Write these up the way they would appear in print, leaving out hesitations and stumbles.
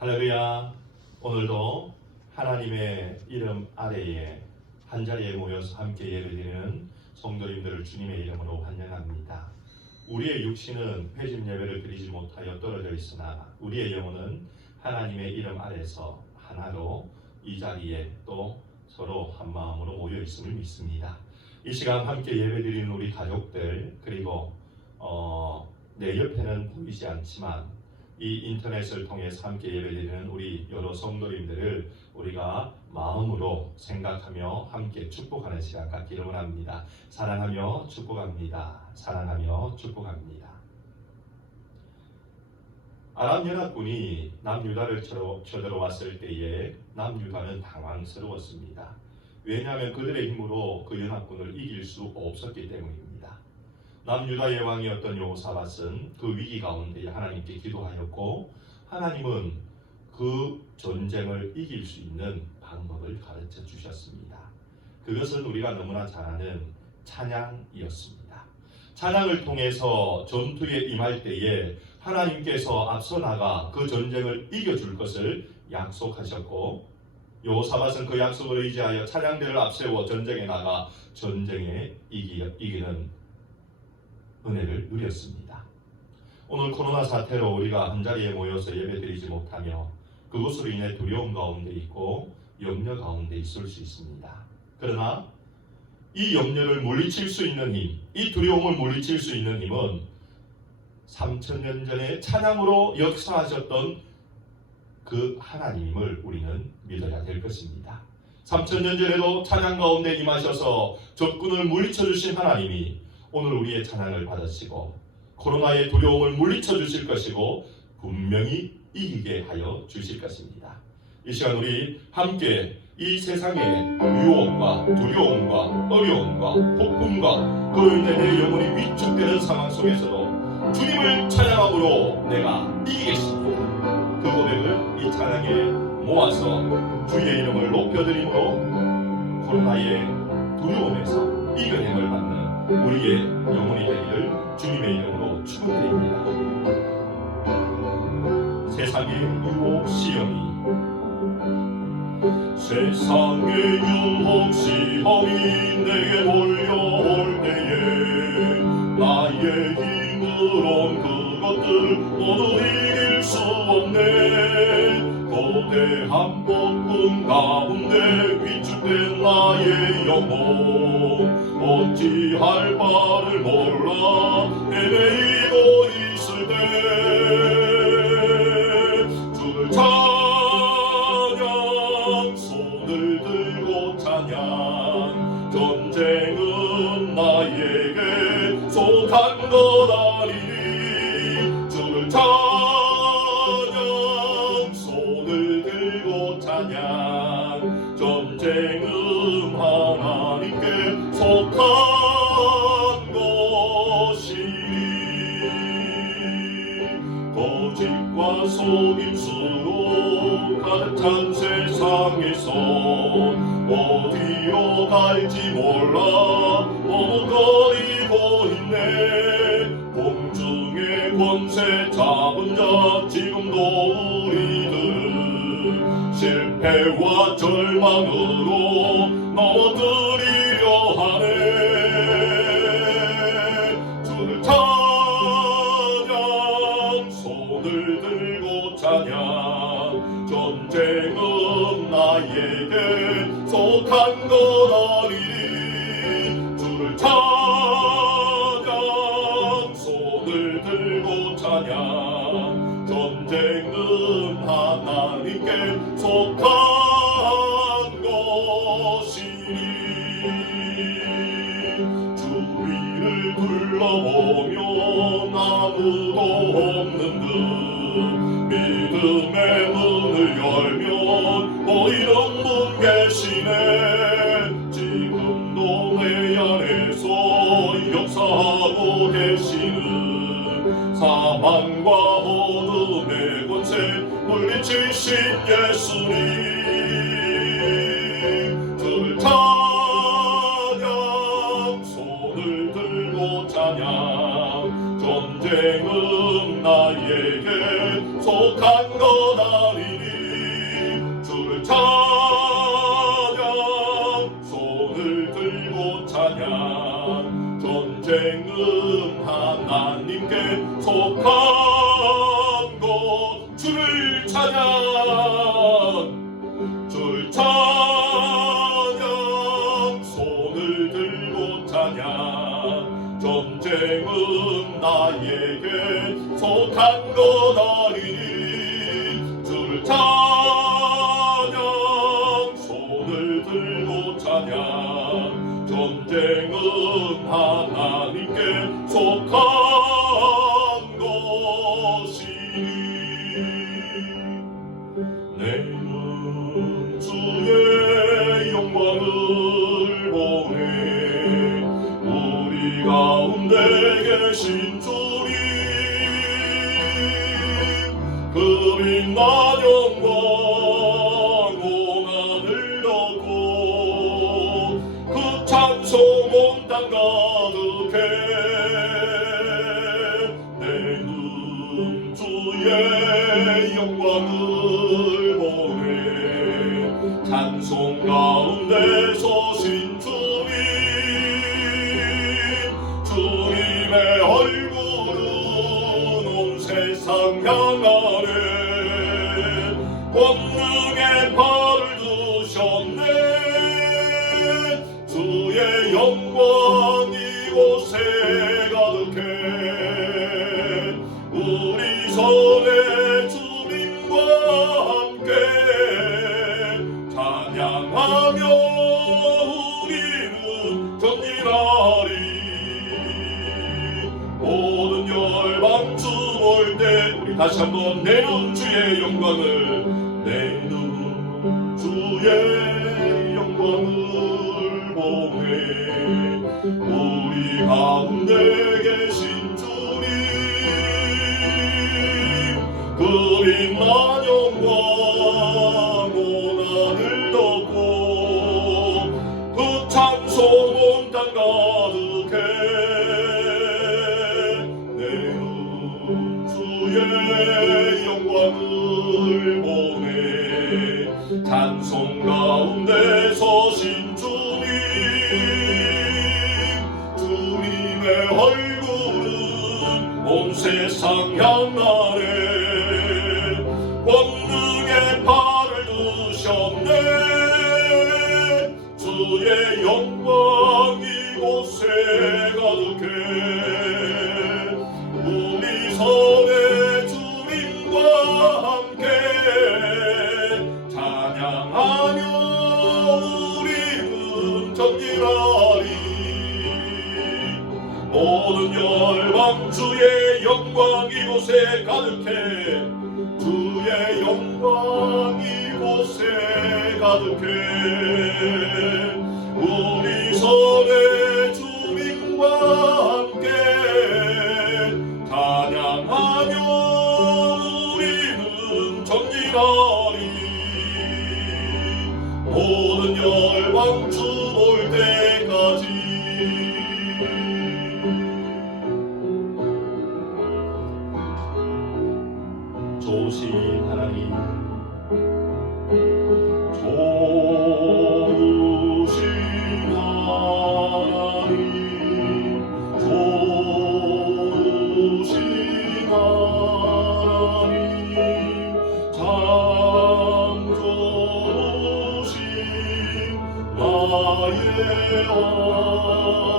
할렐루야. 오늘도 하나님의 이름 아래에 한자리에 모여서 함께 예배드리는 성도님들을 주님의 이름으로 환영합니다. 우리의 육신은 회심 예배를 드리지 못하여 떨어져 있으나 우리의 영혼은 하나님의 이름 아래서 하나로 이 자리에 또 서로 한 마음으로 모여 있음을 믿습니다. 이 시간 함께 예배드리는 우리 가족들, 그리고 내 옆에는 보이지 않지만 이 인터넷을 통해서 함께 예배드리는 우리 여러 성도님들을 우리가 마음으로 생각하며 함께 축복하는 시간 갖기를 원합니다. 사랑하며 축복합니다. 사랑하며 축복합니다. 아람 연합군이 남유다를 쳐들어왔을 때에 남유다는 당황스러웠습니다. 왜냐하면 그들의 힘으로 그 연합군을 이길 수 없었기 때문입니다. 남유다의 왕이었던 여호사밧은 그 위기 가운데 하나님께 기도하였고, 하나님은 그 전쟁을 이길 수 있는 방법을 가르쳐 주셨습니다. 그것은 우리가 너무나 잘 아는 찬양이었습니다. 찬양을 통해서 전투에 임할 때에 하나님께서 앞서 나가 그 전쟁을 이겨줄 것을 약속하셨고, 여호사밧은 그 약속을 의지하여 찬양대를 앞세워 전쟁에 나가 전쟁에 이기는 은혜를 누렸습니다. 오늘 코로나 사태로 우리가 한자리에 모여서 예배드리지 못하며 그것으로 인해 두려움 가운데 있고 염려 가운데 있을 수 있습니다. 그러나 이 염려를 물리칠 수 있는 힘, 이 두려움을 물리칠 수 있는 힘은 3000년 전에 찬양으로 역사하셨던 그 하나님을 우리는 믿어야 될 것입니다. 3000년 전에도 찬양 가운데 임하셔서 적군을 물리쳐 주신 하나님이 오늘 우리의 찬양을 받으시고 코로나의 두려움을 물리쳐 주실 것이고 분명히 이기게 하여 주실 것입니다. 이 시간 우리 함께 이 세상의 유혹과 두려움과 어려움과 폭풍과 그로 인해 내 영혼이 위축되는 상황 속에서도 주님을 찬양함으로 내가 이기겠습니다. 그 고백을 이 찬양에 모아서 주의 이름을 높여드림으로 코로나의 두려움에서 이겨냄을 받는 우리의 영혼이 되기를 주님의 이름으로 축원드립니다. 세상의 유혹 시험이 세상의 유혹 시험이 내게 몰려올 때에 나의 힘으론 그것들 모두 이길 수 없네. 거대한 폭풍 가운데 위축된 나의 영혼 어찌할 바를 몰라 헤매이고 있을 때 주를 찬양, 손을 들고 찬양. 전쟁은 나에게 속한 것 아니니 주를 찬양, 손을 들고 찬양. 전쟁은 하나님께 속한 것이니 거짓과 속임수로 가득 찬 세상에서 어디로 갈지 몰라 머뭇거리고 있네. 공중의 권세 잡은 자 지금도 우리들 실패와 절망으로 넘어뜨리려 하네. 주를 찬양, 손을 들고 찬양. 전쟁은 나에게 속한 것 아니니 주를 찬양, 손을 들고 찬양. 전쟁은 하나님께 속한 것이니 주위를 둘러보면 아무도 없는 듯 믿음의 문을 열면 보이는 분 계시네. 지금도 내 안에서 역사하고 계시는 사망과 어둠의 권세 물리치신 예수님. 주를 찬양, 손을 들고 찬양. 전쟁은 나에게 속한 것 아니니 주를 찬양 손을 들고 찬양 전쟁은 하나님께 속한 것 주를 찬양 주를 찬양 손을 들고 찬양 전쟁은 나에게 속한 것 아니니 주를 찬양 손을 들고 찬양 전쟁은 하나님께 속한 것이니 내는 주의 영광을 보네 우리 가운데 계신 주님 그 빛난 영광 온 하늘 덮고 그 찬송 온 땅 가득해 내는 주의 영광을 보네 찬송 가운데 서신 주님 주님의 얼굴은 온 세상 향하네 권능의 발을 두셨네 주의 영광 이곳에 가득해 우리 손에 주님과 함께 찬양하며 우리는 전진하리 모든 열방 주 볼 때 우리 다시 한번 내는 주의 영광을 내는 주의 영광을 보네 우리 가운데 계신 주님 그 빛난 영광 온 하늘 덮고 그 찬송 온 땅 가득해 내는 주의 영광을 보네 찬송 가운데 서신 주님 주님의 얼굴은 온 세상 향하네 권능의 발을 두셨네 주의 영광 이곳에 가득해 우리 손에 주님과 함께 찬양하며 우리는 전진하리 모든 열방 주의 영광 이곳에 가득해 주의 영광 이곳에 가득해 우리 손에 주님과 함께 찬양하며 우리는 전진하리 모든 열방 주 볼 때까지 좋으신 하나님 좋으신 하나님 좋으신 하나님 참 좋으신 나의 하나님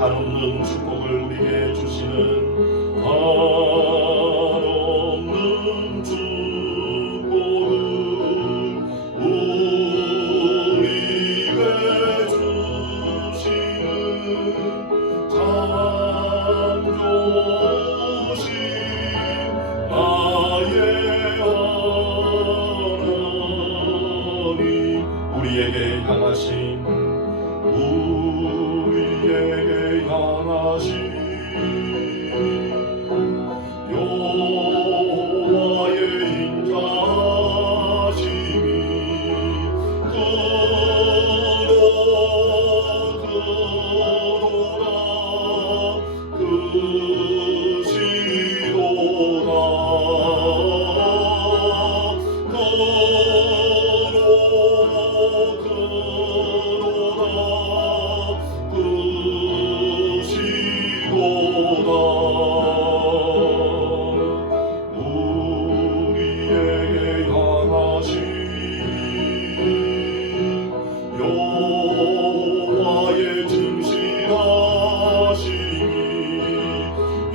한없는 축복을 우리에게 주시는 우리에게 향하신 여호와의 인자심이 우리에게 향하신 여호와의 진실하심이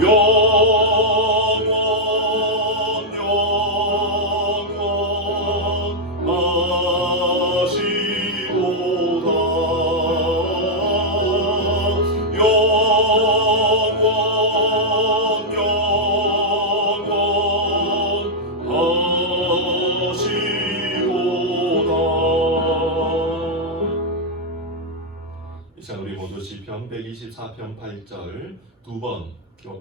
영원 영원하시도다. 영원 영원하시도다. 이제 우리 모두 시편 124편 8절 두 번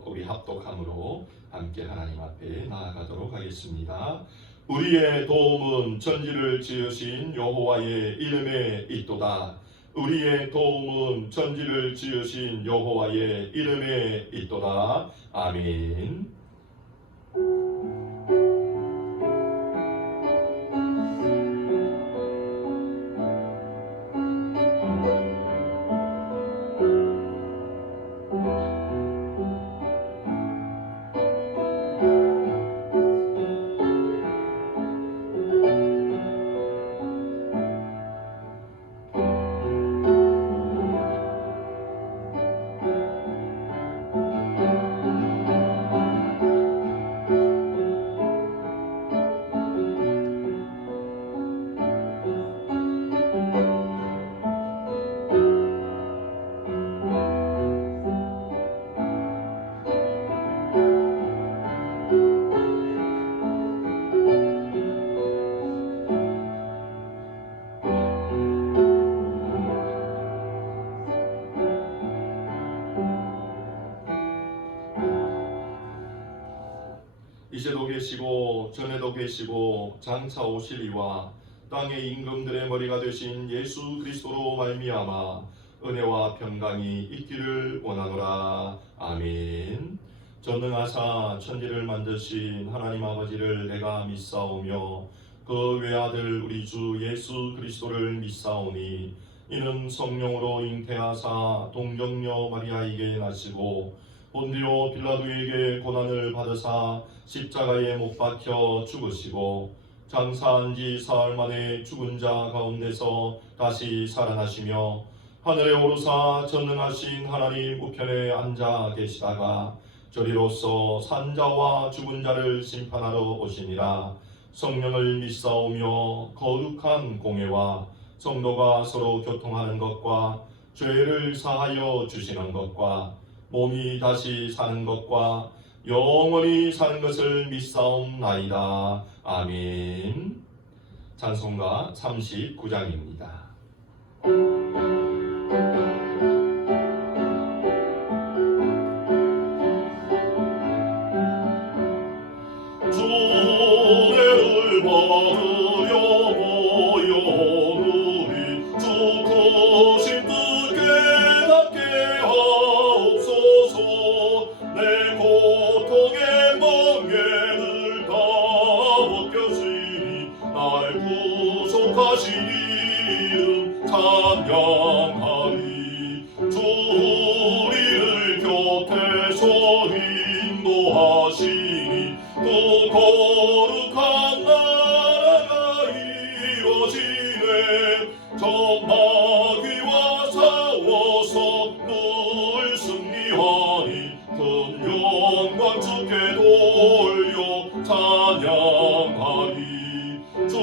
우리 합독함으로 함께 하나님 앞에 나아가도록 하겠습니다. 우리의 도움은 전지를 지으신 여호와의 이름에 있도다. 우리의 도움은 전지를 지으신 여호와의 이름에 있도다. 아멘. 이제도 계시고 전에도 계시고 장차 오실 이와 땅의 임금들의 머리가 되신 예수 그리스도로 말미암아 은혜와 평강이 있기를 원하노라. 아멘. 전능하사 천지를 만드신 하나님 아버지를 내가 믿사오며 그 외아들 우리 주 예수 그리스도를 믿사오니 이는 성령으로 잉태하사 동정녀 마리아에게 나시고 본디오 빌라도에게 고난을 받으사 십자가에 못 박혀 죽으시고 장사한 지 사흘 만에 죽은 자 가운데서 다시 살아나시며 하늘에 오르사 전능하신 하나님 우편에 앉아 계시다가 저리로서 산자와 죽은 자를 심판하러 오시니라. 성령을 믿사오며 거룩한 공회와 성도가 서로 교통하는 것과 죄를 사하여 주시는 것과 몸이 다시 사는 것과 영원히 사는 것을 믿사옵나이다. 아멘. 찬송가 39장입니다. 주례를 받으려 모여오니 주 크신 뜻 깨닫게 하옵소서. 내 고통의 멍에를 다 벗겨시니 날 구속하신 이름 찬양하리. 주 우리를 곁에서 인도하시니 또 거룩한 나라가 이루어지네. 전마귀와 싸워서 늘 승리하니 큰 영광 주께 돌려 찬양하리. 주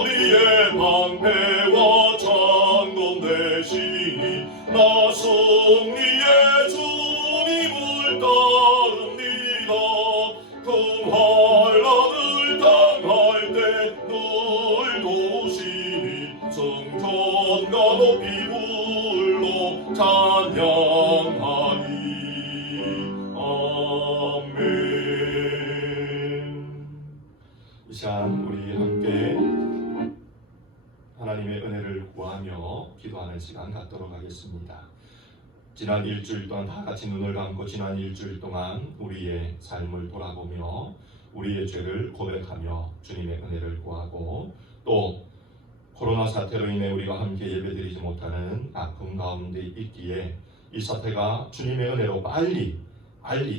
우리의 방패와 장검 되시니 나 승리의 주님을 따릅니다. 큰 환난을 당할 때 늘 도우시니 주 높이 불러 찬양하리. 아멘. 이 시간 우리 함께 하나님의 은혜를 구하며 기도하는 시간 갖도록 하겠습니다. 지난 일주일 동안 다 같이 눈을 감고 지난 일주일 동안 우리의 삶을 돌아보며 우리의 죄를 고백하며 주님의 은혜를 구하고, 또 코로나 사태로 인해 우리가 함께 예배드리지 못하는 아픔 가운데 있기에 이 사태가 주님의 은혜로 빨리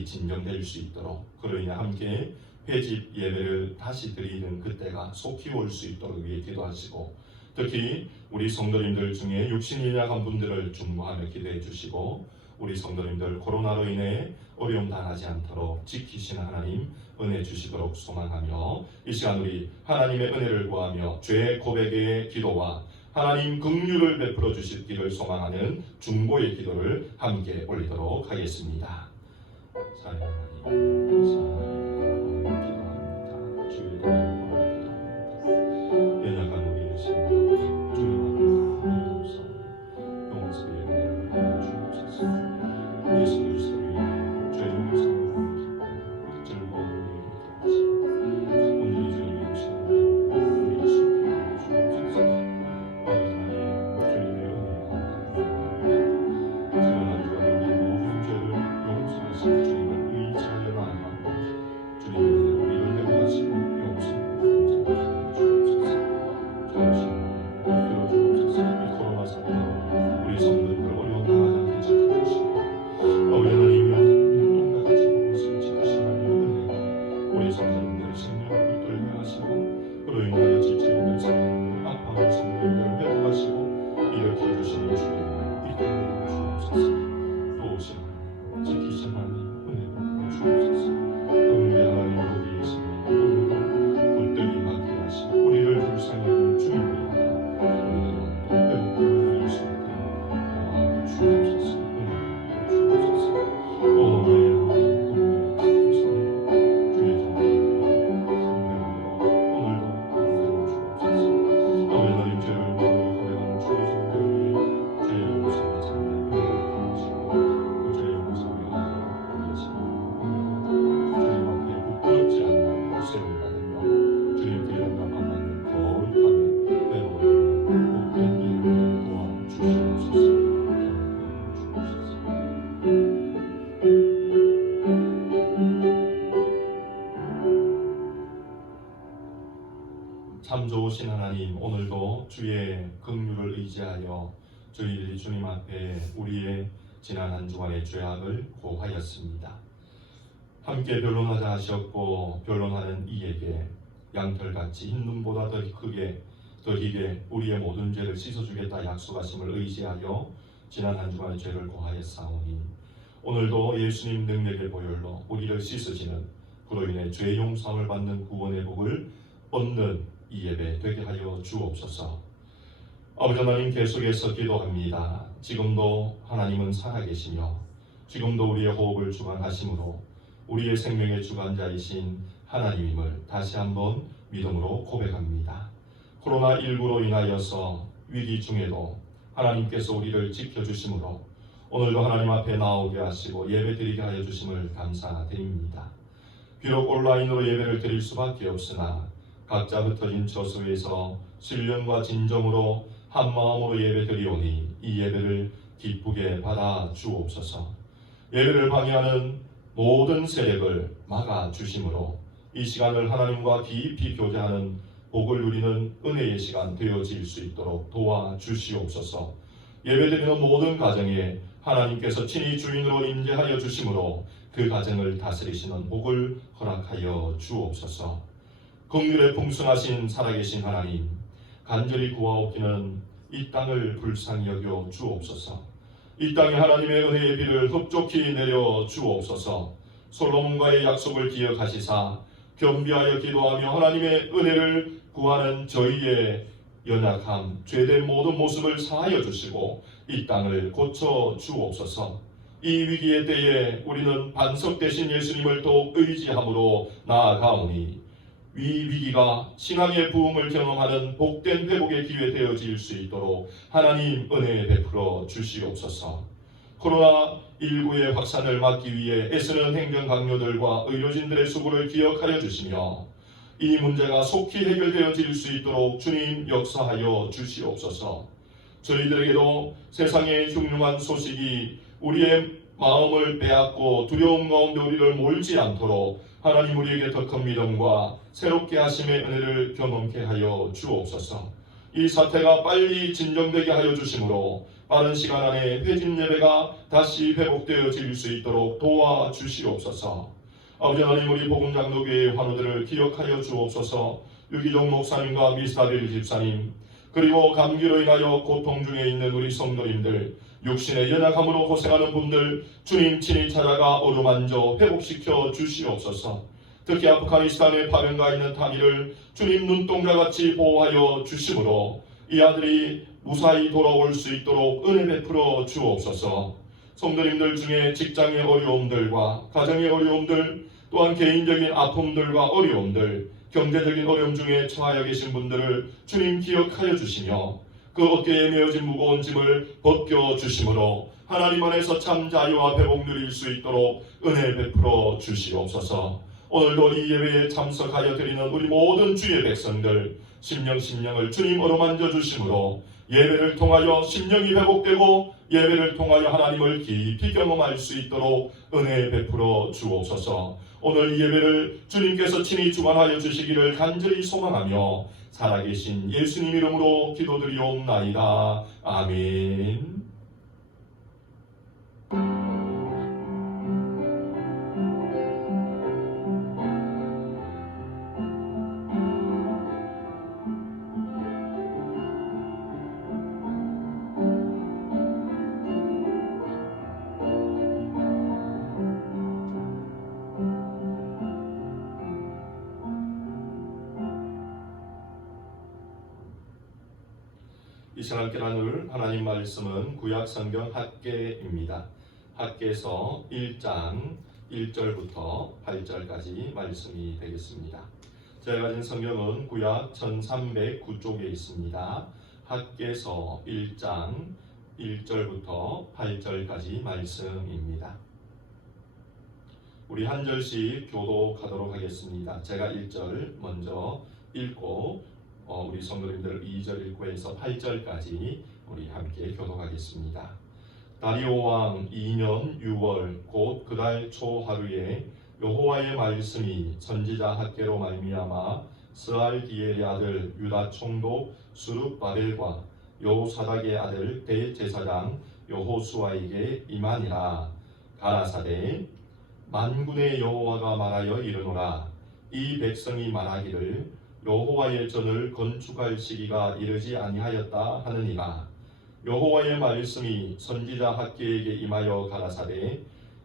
진정될 수 있도록, 그로 인해 함께 회집 예배를 다시 드리는 그때가 속히 올 수 있도록 위해 기도하시고, 특히 우리 성도님들 중에 육신이 약한 분들을 중보하며 기도해 주시고, 우리 성도님들 코로나로 인해 어려움 당하지 않도록 지키시는 하나님 은혜 주시도록 소망하며, 이 시간 우리 하나님의 은혜를 구하며 죄 고백의 기도와 하나님 긍휼을 베풀어 주시기를 소망하는 중보의 기도를 함께 올리도록 하겠습니다. 사랑하는 하나님, 기도합니다. 주의 은혜를 구합니다. 연약한 우리의 심령 주님 앞에 내려놓소 용서의 은혜를 주옵소서. 예수 그리스도로 인해 죄 용서를 즐거운 우리에게 하시고 온전히 주님의 오시는 우리의 심령을 주옵소서. 아버지 하나님, 주님의 은혜가 지난 한 주간 우리의 모든 죄를 용서하시고 주님을 의지하여 나아가고 주님의 은혜로 우리를 회복하시고 용서하고 주옵소서. 주옵시고 들어주옵소서. 이 코로나 사태로 우리 성도들 어려움 당하지 않게 지켜주시고, 아버지 하나님이여 눈동자 같이 보고 숨지으신 하나님의 은혜가 우리 성도님들의 생명을 붙들게 하시고, 그로 인하여 지쳐있는 성도들 아파하는 성도님들을 회복하시고 일으켜 주시는 주님 이끌어 주옵소서. 또 오신 하나님, 지키신 하나님 은혜를 주옵소서. 은혜의 하나님 여기 계시며 오늘도 붙들림 받게 하시고 우리를 불쌍히 여기는 주님의 우리를 회복하여 수 있게 도와주옵소서. 은혜를 주옵소서. 오 나의 하나님, 주의 오늘도 주옵소서. 아버지 하나님, 죄를 마음으로 고백하는 주의 성도를 위해 죄의 용서와 찬양을 하시고 그 죄의 용서를 하나님 계시며 주님 앞에 부끄럽지 않는 구세를 받으며 주님 그 영광 안 받는 거룩함에 회복을 복된 일을 도와주시옵소서. 참 좋으신 하나님, 오늘도 주의 긍휼을 의지하여 저희들이 주님 앞에 우리의 지난 한 주간의 죄악을 고하였습니다. 함께 변론하자 하셨고 변론하는 이에게 양털같이 흰 눈보다 더 크게 더 희게 우리의 모든 죄를 씻어주겠다 약속하심을 의지하여 지난 한 주간의 죄를 고하였사오니, 오늘도 예수님 능력의 보혈로 우리를 씻으시는, 그로 인해 죄 용서함을 받는 구원의 복을 얻는 이 예배 되게 하여 주옵소서. 아버지 하나님, 계속해서 기도합니다. 지금도 하나님은 살아계시며 지금도 우리의 호흡을 주관하심으로 우리의 생명의 주관자이신 하나님임을 다시 한번 믿음으로 고백합니다. 코로나19로 인하여서 위기 중에도 하나님께서 우리를 지켜주심으로 오늘도 하나님 앞에 나오게 하시고 예배드리게 하여 주심을 감사드립니다. 비록 온라인으로 예배를 드릴 수밖에 없으나 각자 흩어진 처소에서 신령과 진정으로 한마음으로 예배드리오니 이 예배를 기쁘게 받아 주옵소서. 예배를 방해하는 모든 세력을 막아 주심으로 이 시간을 하나님과 깊이 교제하는 복을 누리는 은혜의 시간 되어질 수 있도록 도와주시옵소서. 예배드리는 모든 가정에 하나님께서 친히 주인으로 임재하여 주심으로 그 가정을 다스리시는 복을 허락하여 주옵소서. 긍휼에 풍성하신 살아계신 하나님, 간절히 구하옵기는 이 땅을 불쌍히 여겨 주옵소서. 이 땅에 하나님의 은혜의 비를 흡족히 내려 주옵소서. 솔로몬과의 약속을 기억하시사 겸비하여 기도하며 하나님의 은혜를 구하는 저희의 연약함, 죄된 모든 모습을 사하여 주시고 이 땅을 고쳐 주옵소서. 이 위기의 때에 우리는 반석 되신 예수님을 더욱 의지함으로 나아가오니 위기가 신앙의 부흥을 경험하는 복된 회복의 기회 되어질 수 있도록 하나님 은혜 베풀어 주시옵소서. 코로나19의 확산을 막기 위해 애쓰는 행정강요들과 의료진들의 수고를 기억하여 주시며 이 문제가 속히 해결되어질 수 있도록 주님 역사하여 주시옵소서. 저희들에게도 세상의 흉흉한 소식이 우리의 마음을 빼앗고 두려움 가운데 우리를 몰지 않도록 하나님 우리에게 더 큰 믿음과 새롭게 하심의 은혜를 경험케 하여 주옵소서. 이 사태가 빨리 진정되게 하여 주심으로 빠른 시간 안에 회진 예배가 다시 회복되어질 수 있도록 도와주시옵소서. 아버지 하나님, 우리 복음장로교회의 환우들을 기억하여 주옵소서. 유기종 목사님과 미스타빌 집사님, 그리고 감기로 인하여 고통 중에 있는 우리 성도님들, 육신의 연약함으로 고생하는 분들 주님 친히 찾아가 어루만져 회복시켜 주시옵소서. 특히 아프가니스탄에 파병가 있는 타미를 주님 눈동자같이 보호하여 주심으로 이 아들이 무사히 돌아올 수 있도록 은혜 베풀어 주옵소서. 성도님들 중에 직장의 어려움들과 가정의 어려움들, 또한 개인적인 아픔들과 어려움들, 경제적인 어려움 중에 처하여 계신 분들을 주님 기억하여 주시며 그 어깨에 메어진 무거운 짐을 벗겨 주심으로 하나님 안에서 참 자유와 회복 누릴 수 있도록 은혜 베풀어 주시옵소서. 오늘도 이 예배에 참석하여 드리는 우리 모든 주의 백성들 심령을 주님 어루만져 주심으로 예배를 통하여 심령이 회복되고 예배를 통하여 하나님을 깊이 경험할 수 있도록 은혜 베풀어 주옵소서. 오늘 이 예배를 주님께서 친히 주관하여 주시기를 간절히 소망하며 살아계신 예수님 이름으로 기도드리옵나이다. 아멘. 이 시간 함께 나눌 하나님 말씀은 구약 성경 학개입니다. 학개서 1장 1절부터 8절까지 말씀이 되겠습니다. 제가 가진 성경은 구약 1309쪽에 있습니다. 학개서 1장 1절부터 8절까지 말씀입니다. 우리 한 절씩 교독하도록 하겠습니다. 제가 1절 먼저 읽고 우리 성도님들 2절 읽고 해서 8절까지 우리 함께 교독하겠습니다. 다리오 왕 2년 6월 곧 그달 초 하루에 여호와의 말씀이 선지자 학개로 말미암아 스알디엘의 아들 유다 총독 수룹바벨과 여호사닥의 아들 대제사장 여호수아에게 임하니라. 가라사대 만군의 여호와가 말하여 이르노라. 이 백성이 말하기를 여호와의 전을 건축할 시기가 이르지 아니하였다 하느니라. 여호와의 말씀이 선지자 학개에게 임하여 가라사대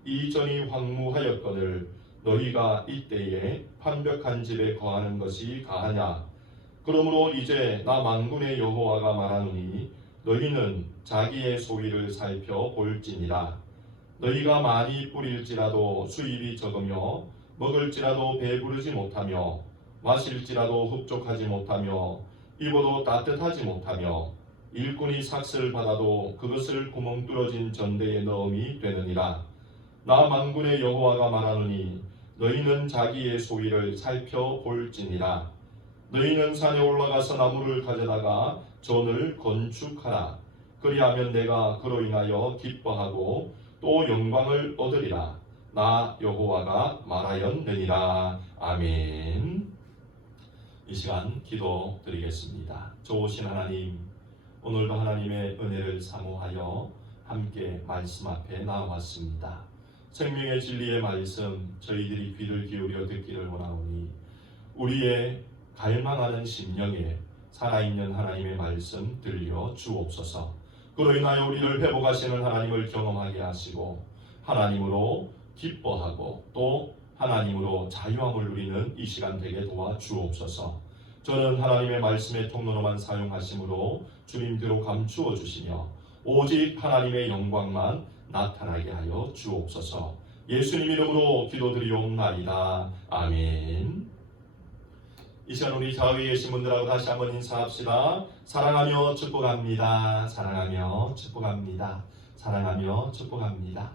이 전이 황무하였거늘 너희가 이때에 판벽한 집에 거하는 것이 가하냐. 그러므로 이제 나 만군의 여호와가 말하노니 너희는 자기의 소위를 살펴 볼지니라. 너희가 많이 뿌릴지라도 수입이 적으며 먹을지라도 배부르지 못하며 마실지라도 흡족하지 못하며 입어도 따뜻하지 못하며 일꾼이 삭슬 받아도 그것을 구멍 뚫어진 전대에 넣음이 되느니라. 나 만군의 여호와가 말하노니 너희는 자기의 소위를 살펴볼지니라. 너희는 산에 올라가서 나무를 가져다가 전을 건축하라. 그리하면 내가 그로 인하여 기뻐하고 또 영광을 얻으리라. 나 여호와가 말하였느니라. 아멘. 이 시간 기도 드리겠습니다. 좋으신 하나님, 오늘도 하나님의 은혜를 사모하여 함께 말씀 앞에 나왔습니다. 생명의 진리의 말씀 저희들이 귀를 기울여 듣기를 원하오니 우리의 갈망하는 심령에 살아있는 하나님의 말씀 들려 주옵소서. 그로 인하여 우리를 회복하시는 하나님을 경험하게 하시고 하나님으로 기뻐하고 또 하나님으로 자유함을 누리는 이 시간 되게 도와주옵소서. 저는 하나님의 말씀의 통로로만 사용하심으로 주님께로 감추어 주시며 오직 하나님의 영광만 나타나게 하여 주옵소서. 예수님 이름으로 기도드리옵나이다. 아멘. 이 시간 우리 좌우에 계신 분들하고 다시 한번 인사합시다. 사랑하며 축복합니다. 사랑하며 축복합니다. 사랑하며 축복합니다.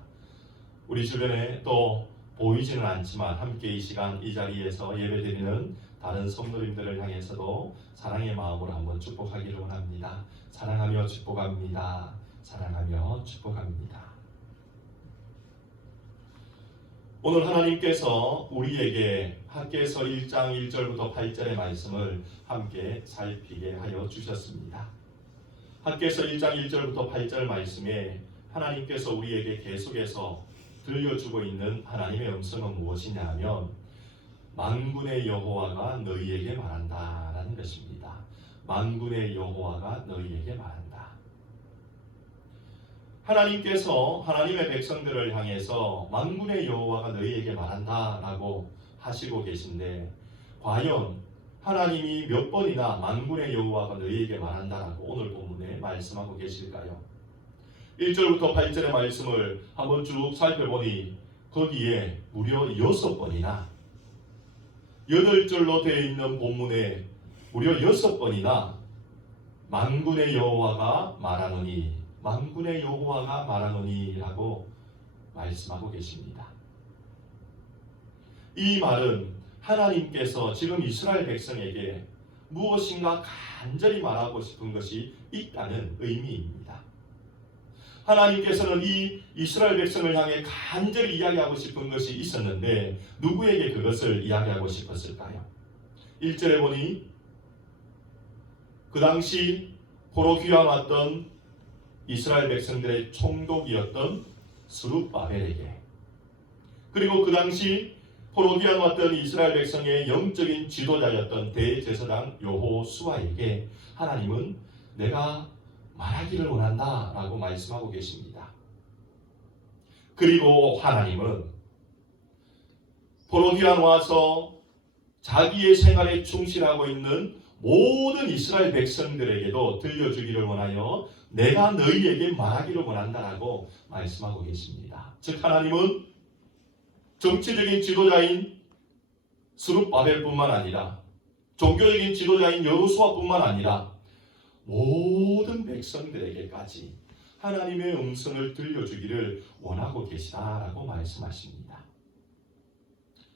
우리 주변에 또 보이지는 않지만 함께 이 시간 이 자리에서 예배드리는 다른 성도님들을 향해서도 사랑의 마음으로 한번 축복하기를 원합니다. 사랑하며 축복합니다. 사랑하며 축복합니다. 오늘 하나님께서 우리에게 학개서 1장 1절부터 8절의 말씀을 함께 살피게 하여 주셨습니다. 학개서 1장 1절부터 8절 말씀에 하나님께서 우리에게 계속해서 들려주고 있는 하나님의 음성은 무엇이냐 하면 만군의 여호와가 너희에게 말한다라는 것입니다. 만군의 여호와가 너희에게 말한다. 하나님께서 하나님의 백성들을 향해서 만군의 여호와가 너희에게 말한다라고 하시고 계신데 과연 하나님이 몇 번이나 만군의 여호와가 너희에게 말한다라고 오늘 본문에 말씀하고 계실까요? 1절부터 8절의 말씀을 한번 쭉 살펴보니 거기에 무려 6번이나 8절로 되어 있는 본문에 무려 6번이나 만군의 여호와가 말하노니 만군의 여호와가 말하노니라고 말씀하고 계십니다. 이 말은 하나님께서 지금 이스라엘 백성에게 무엇인가 간절히 말하고 싶은 것이 있다는 의미입니다. 하나님께서는 이 이스라엘 백성을 향해 간절히 이야기하고 싶은 것이 있었는데 누구에게 그것을 이야기하고 싶었을까요? 1절에 보니 그 당시 포로 귀환 왔던 이스라엘 백성들의 총독이었던 스룹바벨에게, 그리고 그 당시 포로 귀환 왔던 이스라엘 백성의 영적인 지도자였던 대제사장 여호수아에게 하나님은 내가 말하기를 원한다 라고 말씀하고 계십니다. 그리고 하나님은 포로 귀환 와서 자기의 생활에 충실하고 있는 모든 이스라엘 백성들에게도 들려주기를 원하여 내가 너희에게 말하기를 원한다라고 말씀하고 계십니다. 즉 하나님은 정치적인 지도자인 스룹바벨뿐만 아니라 종교적인 지도자인 여호수아뿐만 아니라 모든 백성들에게까지 하나님의 음성을 들려주기를 원하고 계시다라고 말씀하십니다.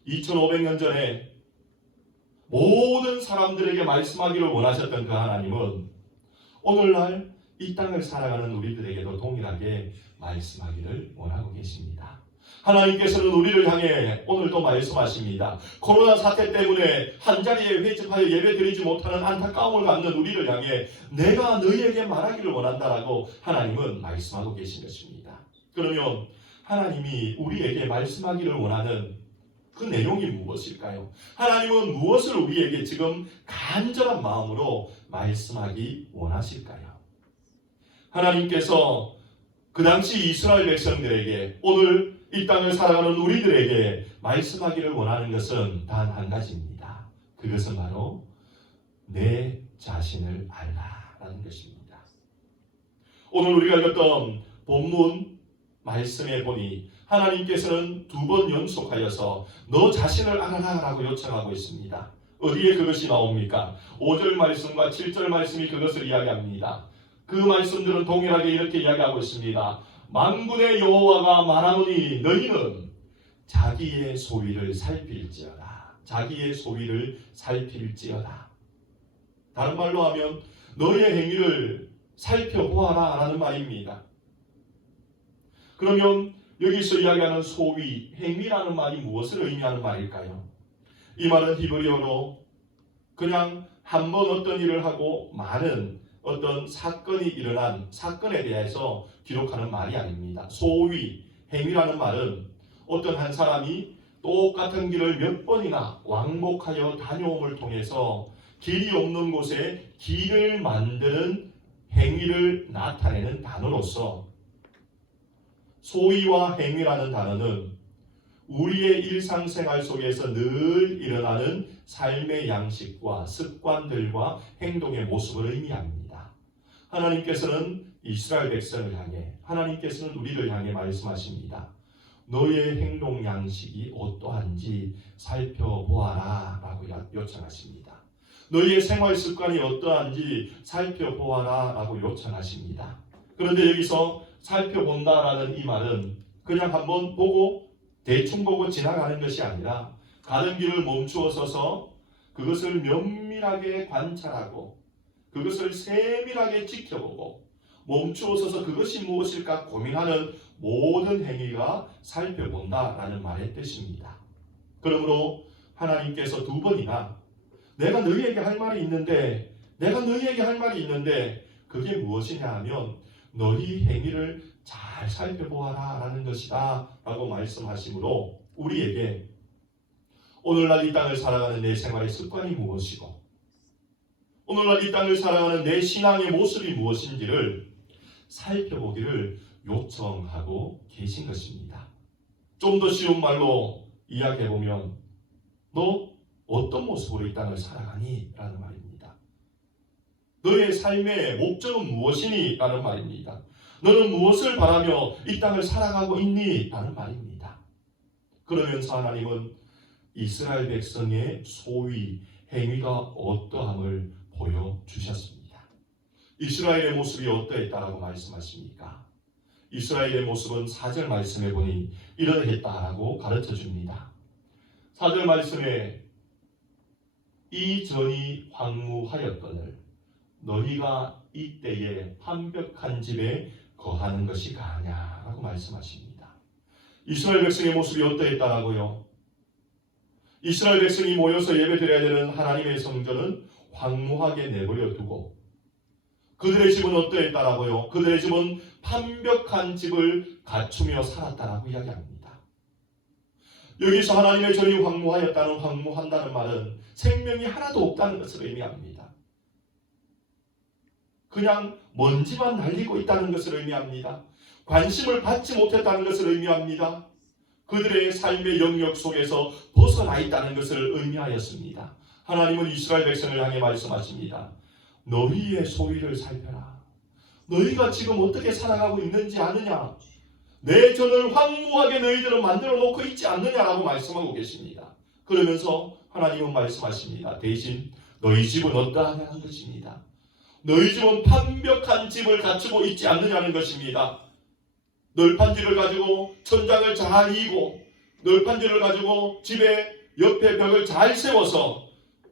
2500년 전에 모든 사람들에게 말씀하기를 원하셨던 그 하나님은 오늘날 이 땅을 살아가는 우리들에게도 동일하게 말씀하기를 원하고 계십니다. 하나님께서는 우리를 향해 오늘도 말씀하십니다. 코로나 사태 때문에 한자리에 회집하여 예배드리지 못하는 안타까움을 갖는 우리를 향해 내가 너희에게 말하기를 원한다라고 하나님은 말씀하고 계신 것입니다. 그러면 하나님이 우리에게 말씀하기를 원하는 그 내용이 무엇일까요? 하나님은 무엇을 우리에게 지금 간절한 마음으로 말씀하기 원하실까요? 하나님께서 그 당시 이스라엘 백성들에게 오늘 이 땅을 살아가는 우리들에게 말씀하기를 원하는 것은 단 한 가지입니다. 그것은 바로 내 자신을 알라라는 것입니다. 오늘 우리가 읽었던 본문 말씀에 보니 하나님께서는 2번 연속하여서 너 자신을 알아라라고 요청하고 있습니다. 어디에 그것이 나옵니까? 5절 말씀과 7절 말씀이 그것을 이야기합니다. 그 말씀들은 동일하게 이렇게 이야기하고 있습니다. 만군의 여호와가 말하노니 너희는 자기의 소위를 살필지어다. 자기의 소위를 살필지어다. 다른 말로 하면 너의 행위를 살펴보아라 라는 말입니다. 그러면 여기서 이야기하는 소위, 행위라는 말이 무엇을 의미하는 말일까요? 이 말은 히브리어로 그냥 한 번 어떤 일을 하고 많은 어떤 사건이 일어난 사건에 대해서 기록하는 말이 아닙니다. 소위, 행위라는 말은 어떤 한 사람이 똑같은 길을 몇 번이나 왕복하여 다녀옴을 통해서 길이 없는 곳에 길을 만드는 행위를 나타내는 단어로서 소위와 행위라는 단어는 우리의 일상생활 속에서 늘 일어나는 삶의 양식과 습관들과 행동의 모습을 의미합니다. 하나님께서는 이스라엘 백성을 향해, 하나님께서는 우리를 향해 말씀하십니다. 너의 행동 양식이 어떠한지 살펴보아라 라고 요청하십니다. 너희의 생활 습관이 어떠한지 살펴보아라 라고 요청하십니다. 그런데 여기서 살펴본다라는 이 말은 그냥 한번 보고 대충 보고 지나가는 것이 아니라 가는 길을 멈추어 서서 그것을 면밀하게 관찰하고 그것을 세밀하게 지켜보고 멈추어 서서 그것이 무엇일까 고민하는 모든 행위가 살펴본다라는 말의 뜻입니다. 그러므로 하나님께서 두 번이나 내가 너희에게 할 말이 있는데 그게 무엇이냐 하면 너희 행위를 잘 살펴보아라 라는 것이다 라고 말씀하시므로 우리에게 오늘날 이 땅을 살아가는 내 생활의 습관이 무엇이고 오늘날 이 땅을 살아가는 내 신앙의 모습이 무엇인지를 살펴보기를 요청하고 계신 것입니다. 좀 더 쉬운 말로 이야기해보면 너 어떤 모습으로 이 땅을 살아가니? 라는 말입니다. 너의 삶의 목적은 무엇이니? 라는 말입니다. 너는 무엇을 바라며 이 땅을 살아가고 있니? 라는 말입니다. 그러면서 하나님은 이스라엘 백성의 소위 행위가 어떠함을 보여주셨습니다. 이스라엘의 모습이 어떠했다라고 말씀하십니까? 이스라엘의 모습은 4절 말씀에 보니 이러했다라고 가르쳐줍니다. 4절 말씀에 이전이 황무하였거늘 너희가 이때에 완벽한 집에 거하는 것이 가하냐라고 말씀하십니다. 이스라엘 백성의 모습이 어떠했다라고요? 이스라엘 백성이 모여서 예배드려야 되는 하나님의 성전은 황무하게 내버려 두고 그들의 집은 어떠했다라고요? 그들의 집은 완벽한 집을 갖추며 살았다라고 이야기합니다. 여기서 하나님의 전이 황무하였다는 황무한다는 말은 생명이 하나도 없다는 것을 의미합니다. 그냥 먼지만 날리고 있다는 것을 의미합니다. 관심을 받지 못했다는 것을 의미합니다. 그들의 삶의 영역 속에서 벗어나 있다는 것을 의미하였습니다. 하나님은 이스라엘 백성을 향해 말씀하십니다. 너희의 소위를 살펴라. 너희가 지금 어떻게 살아가고 있는지 아느냐? 내 전을 황무하게 너희들은 만들어 놓고 있지 않느냐라고 말씀하고 계십니다. 그러면서 하나님은 말씀하십니다. 대신 너희 집은 어떠하냐는 것입니다. 너희 집은 완벽한 집을 갖추고 있지 않느냐는 것입니다. 널판지를 가지고 천장을 잘 이고 널판지를 가지고 집의 옆에 벽을 잘 세워서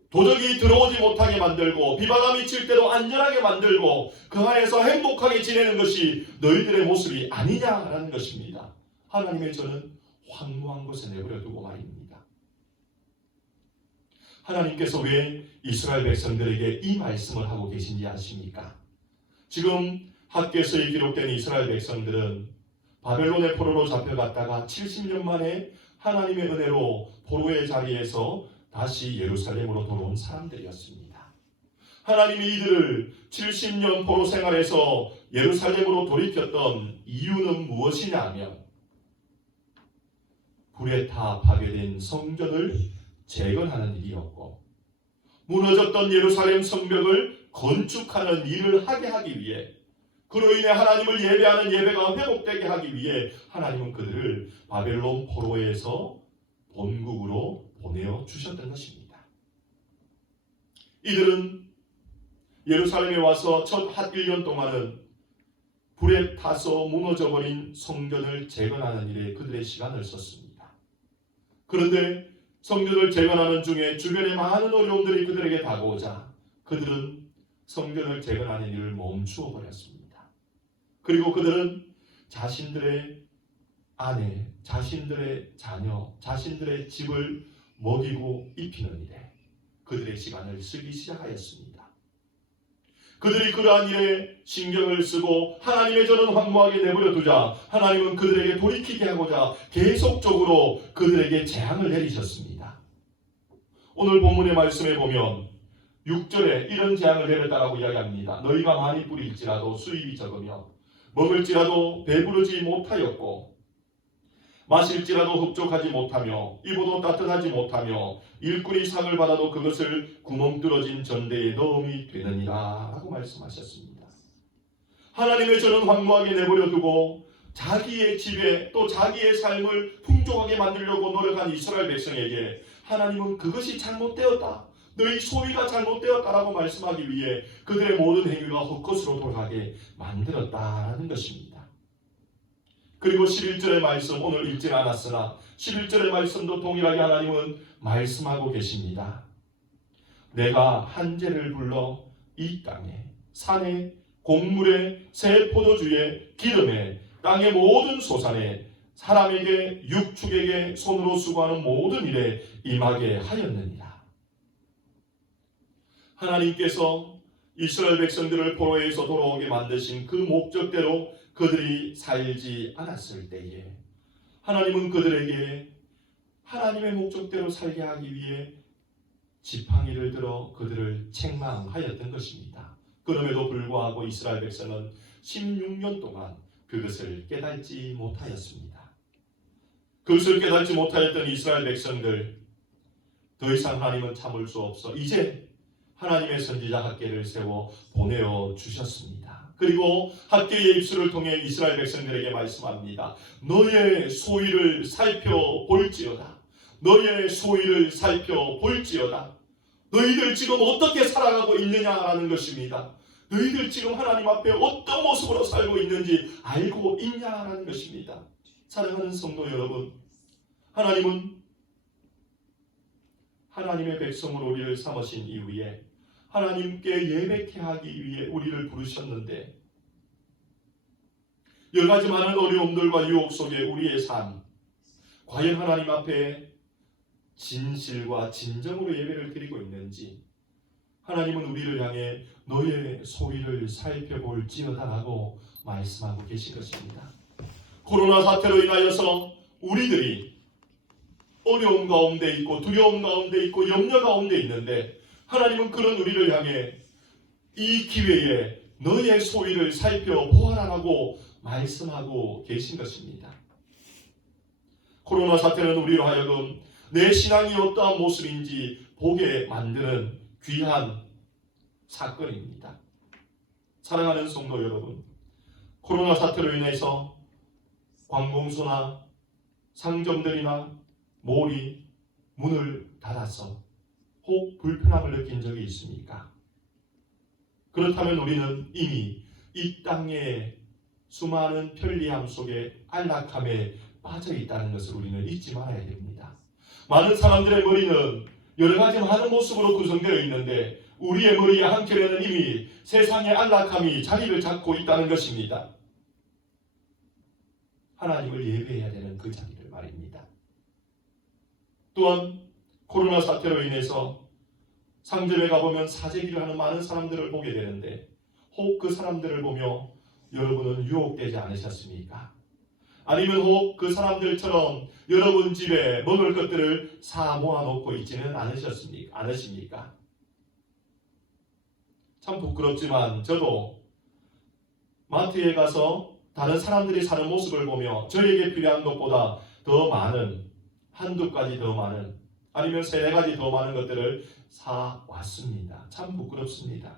도적이 들어오지 못하게 만들고 비바람이 칠 때도 안전하게 만들고 그 안에서 행복하게 지내는 것이 너희들의 모습이 아니냐라는 것입니다. 하나님의 전은 황무한 곳에 내버려두고 말입니다. 하나님께서 왜 이스라엘 백성들에게 이 말씀을 하고 계신지 아십니까? 지금 학개서에 기록된 이스라엘 백성들은 바벨론의 포로로 잡혀갔다가 70년 만에 하나님의 은혜로 포로의 자리에서 다시 예루살렘으로 돌아온 사람들이었습니다. 하나님이 이들을 70년 포로 생활에서 예루살렘으로 돌이켰던 이유는 무엇이냐 하면 불에 타 파괴된 성전을 재건하는 일이었고 무너졌던 예루살렘 성벽을 건축하는 일을 하게 하기 위해 그로 인해 하나님을 예배하는 예배가 회복되게 하기 위해 하나님은 그들을 바벨론 포로에서 본국으로 보내어 주셨던 것입니다. 이들은 예루살렘에 와서 첫 한 1년 동안은 불에 타서 무너져버린 성전을 재건하는 일에 그들의 시간을 썼습니다. 그런데 성전을 재건하는 중에 주변에 많은 어려움들이 그들에게 다가오자 그들은 성전을 재건하는 일을 멈추어 버렸습니다. 그리고 그들은 자신들의 아내, 자신들의 자녀, 자신들의 집을 먹이고 입히는 일에 그들의 시간을 쓰기 시작하였습니다. 그들이 그러한 일에 신경을 쓰고 하나님의 전은 황무하게 내버려 두자 하나님은 그들에게 돌이키게 하고자 계속적으로 그들에게 재앙을 내리셨습니다. 오늘 본문의 말씀에 보면 6절에 이런 재앙을 내렸다라고 이야기합니다. 너희가 많이 뿌릴지라도 수입이 적으며 먹을지라도 배부르지 못하였고 마실지라도 흡족하지 못하며 입어도 따뜻하지 못하며 일꾼이 상을 받아도 그것을 구멍 뚫어진 전대에 넣음이 되느니라 라고 말씀하셨습니다. 하나님의 전은 황무하게 내버려 두고 자기의 집에 또 자기의 삶을 풍족하게 만들려고 노력한 이스라엘 백성에게 하나님은 그것이 잘못되었다. 너희 소위가 잘못되었다라고 말씀하기 위해 그들의 모든 행위가 헛것으로 돌아가게 만들었다라는 것입니다. 그리고 11절의 말씀, 오늘 읽지 않았으나 11절의 말씀도 동일하게 하나님은 말씀하고 계십니다. 내가 한재를 불러 이 땅에, 산에, 곡물에, 새 포도주에, 기름에, 땅의 모든 소산에, 사람에게, 육축에게 손으로 수고하는 모든 일에 임하게 하였느니라. 하나님께서 이스라엘 백성들을 포로에서 돌아오게 만드신 그 목적대로 그들이 살지 않았을 때에 하나님은 그들에게 하나님의 목적대로 살게 하기 위해 지팡이를 들어 그들을 책망하였던 것입니다. 그럼에도 불구하고 이스라엘 백성은 16년 동안 그것을 깨닫지 못하였습니다. 그것을 깨닫지 못하였던 이스라엘 백성들, 더 이상 하나님은 참을 수 없어 이제 하나님의 선지자 학개를 세워 보내어 주셨습니다. 그리고 학개의 입술을 통해 이스라엘 백성들에게 말씀합니다. 너의 소위를 살펴볼지어다. 너의 소위를 살펴볼지어다. 너희들 지금 어떻게 살아가고 있느냐라는 것입니다. 너희들 지금 하나님 앞에 어떤 모습으로 살고 있는지 알고 있냐라는 것입니다. 사랑하는 성도 여러분, 하나님은 하나님의 백성으로 우리를 삼으신 이후에 하나님께 예배케 하기 위해 우리를 부르셨는데 여러 가지 많은 어려움들과 유혹 속에 우리의 삶, 과연 하나님 앞에 진실과 진정으로 예배를 드리고 있는지 하나님은 우리를 향해 너의 소위를 살펴볼지어다라고 말씀하고 계신 것입니다. 코로나 사태로 인하여서 우리들이 어려움 가운데 있고 두려움 가운데 있고 염려 가운데 있는데 하나님은 그런 우리를 향해 이 기회에 너의 소위를 살펴보아라라고 말씀하고 계신 것입니다. 코로나 사태는 우리로 하여금 내 신앙이 어떠한 모습인지 보게 만드는 귀한 사건입니다. 사랑하는 성도 여러분, 코로나 사태로 인해서 관공서나 상점들이나 몰이 문을 닫아서 혹 불편함을 느낀 적이 있습니까? 그렇다면 우리는 이미 이 땅의 수많은 편리함 속에 안락함에 빠져 있다는 것을 우리는 잊지 말아야 됩니다. 많은 사람들의 머리는 여러 가지 많은 모습으로 구성되어 있는데 우리의 머리의 한켠에는 이미 세상의 안락함이 자리를 잡고 있다는 것입니다. 하나님을 예배해야 되는 그 자리를 말입니다. 또한 코로나 사태로 인해서 상점에 가보면 사재기를 하는 많은 사람들을 보게 되는데 혹 그 사람들을 보며 여러분은 유혹되지 않으셨습니까? 아니면 혹 그 사람들처럼 여러분 집에 먹을 것들을 사 모아놓고 있지는 않으십니까? 참 부끄럽지만 저도 마트에 가서 다른 사람들이 사는 모습을 보며 저에게 필요한 것보다 더 많은, 한두 가지 더 많은, 아니면 세네 가지 더 많은 것들을 사 왔습니다. 참 부끄럽습니다.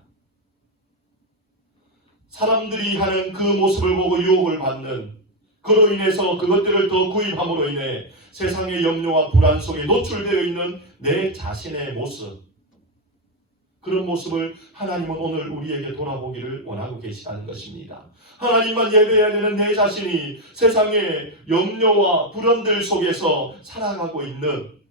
사람들이 하는 그 모습을 보고 유혹을 받는, 그로 인해서 그것들을 더 구입함으로 인해 세상의 염려와 불안 속에 노출되어 있는 내 자신의 모습, 그런 모습을 하나님은 오늘 우리에게 돌아보기를 원하고 계시다는 것입니다. 하나님만 예배해야 되는 내 자신이 세상의 염려와 불안들 속에서 살아가고 있는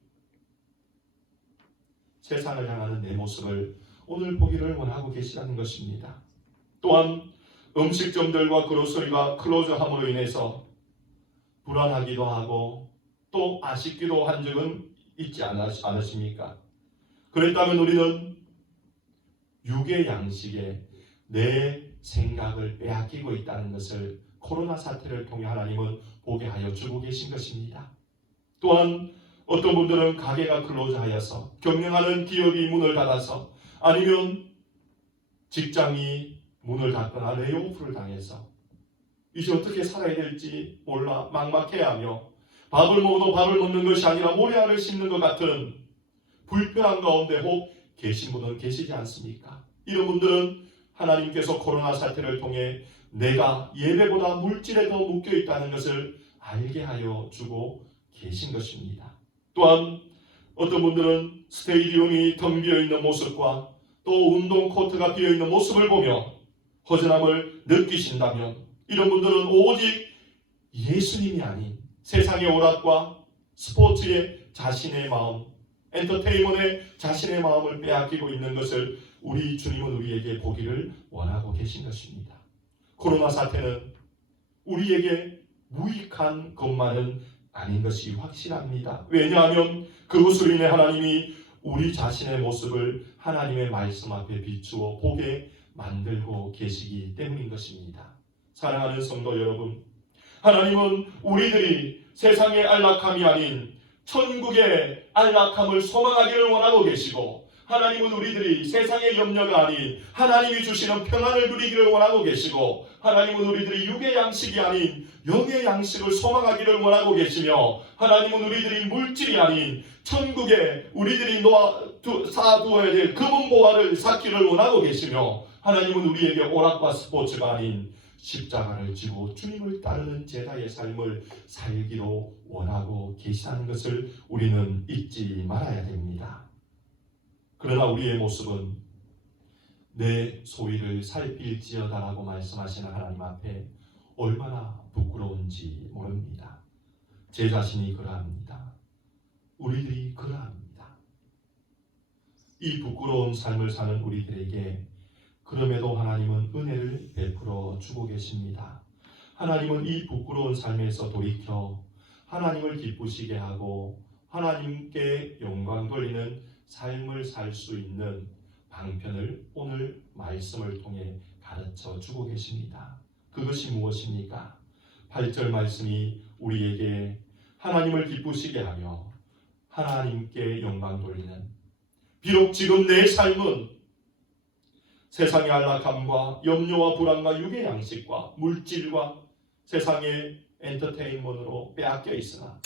세상을 향하는 내 모습을 오늘 보기를 원하고 계시다는 것입니다. 또한 음식점들과 그로서리가 클로즈함으로 인해서 불안하기도 하고 또 아쉽기도 한 적은 있지 않으십니까? 그랬다면 우리는 육의 양식에 내 생각을 빼앗기고 있다는 것을 코로나 사태를 통해 하나님은 보게 하여 주고 계신 것입니다. 또한 어떤 분들은 가게가 클로즈하여서 경영하는 기업이 문을 닫아서 아니면 직장이 문을 닫거나 레이오프를 당해서 이제 어떻게 살아야 될지 몰라 막막해하며 밥을 먹어도 밥을 먹는 것이 아니라 모래알을 씹는 것 같은 불편한 가운데 혹 계신 분은 계시지 않습니까? 이런 분들은 하나님께서 코로나 사태를 통해 내가 예배보다 물질에 더 묶여 있다는 것을 알게 하여 주고 계신 것입니다. 또한 어떤 분들은 스테디움이 텅 비어있는 모습과 또 운동 코트가 비어있는 모습을 보며 허전함을 느끼신다면 이런 분들은 오직 예수님이 아닌 세상의 오락과 스포츠에 자신의 마음, 엔터테인먼트에 자신의 마음을 빼앗기고 있는 것을 우리 주님은 우리에게 보기를 원하고 계신 것입니다. 코로나 사태는 우리에게 무익한 것만은 아닌 것이 확실합니다. 왜냐하면 그것으로 인해 하나님이 우리 자신의 모습을 하나님의 말씀 앞에 비추어 보게 만들고 계시기 때문인 것입니다. 사랑하는 성도 여러분, 하나님은 우리들이 세상의 안락함이 아닌 천국의 안락함을 소망하기를 원하고 계시고, 하나님은 우리들이 세상의 염려가 아닌 하나님이 주시는 평안을 누리기를 원하고 계시고, 하나님은 우리들이 육의 양식이 아닌 영의 양식을 소망하기를 원하고 계시며, 하나님은 우리들이 물질이 아닌 천국에 우리들이 쌓아두어야 될 금은 보화를 쌓기를 원하고 계시며, 하나님은 우리에게 오락과 스포츠가 아닌 십자가를 지고 주님을 따르는 제자의 삶을 살기로 원하고 계시다는 것을 우리는 잊지 말아야 됩니다. 그러나 우리의 모습은 내 소위를 살필지어다라고 말씀하시는 하나님 앞에 얼마나 부끄러운지 모릅니다. 제 자신이 그러합니다. 우리들이 그러합니다. 이 부끄러운 삶을 사는 우리들에게 그럼에도 하나님은 은혜를 베풀어 주고 계십니다. 하나님은 이 부끄러운 삶에서 돌이켜 하나님을 기쁘시게 하고 하나님께 영광 돌리는 삶을 살 수 있는 방편을 오늘 말씀을 통해 가르쳐 주고 계십니다. 그것이 무엇입니까? 8절 말씀이 우리에게 하나님을 기쁘시게 하며 하나님께 영광 돌리는, 비록 지금 내 삶은 세상의 안락함과 염려와 불안과 육의 양식과 물질과 세상의 엔터테인먼트로 빼앗겨 있으나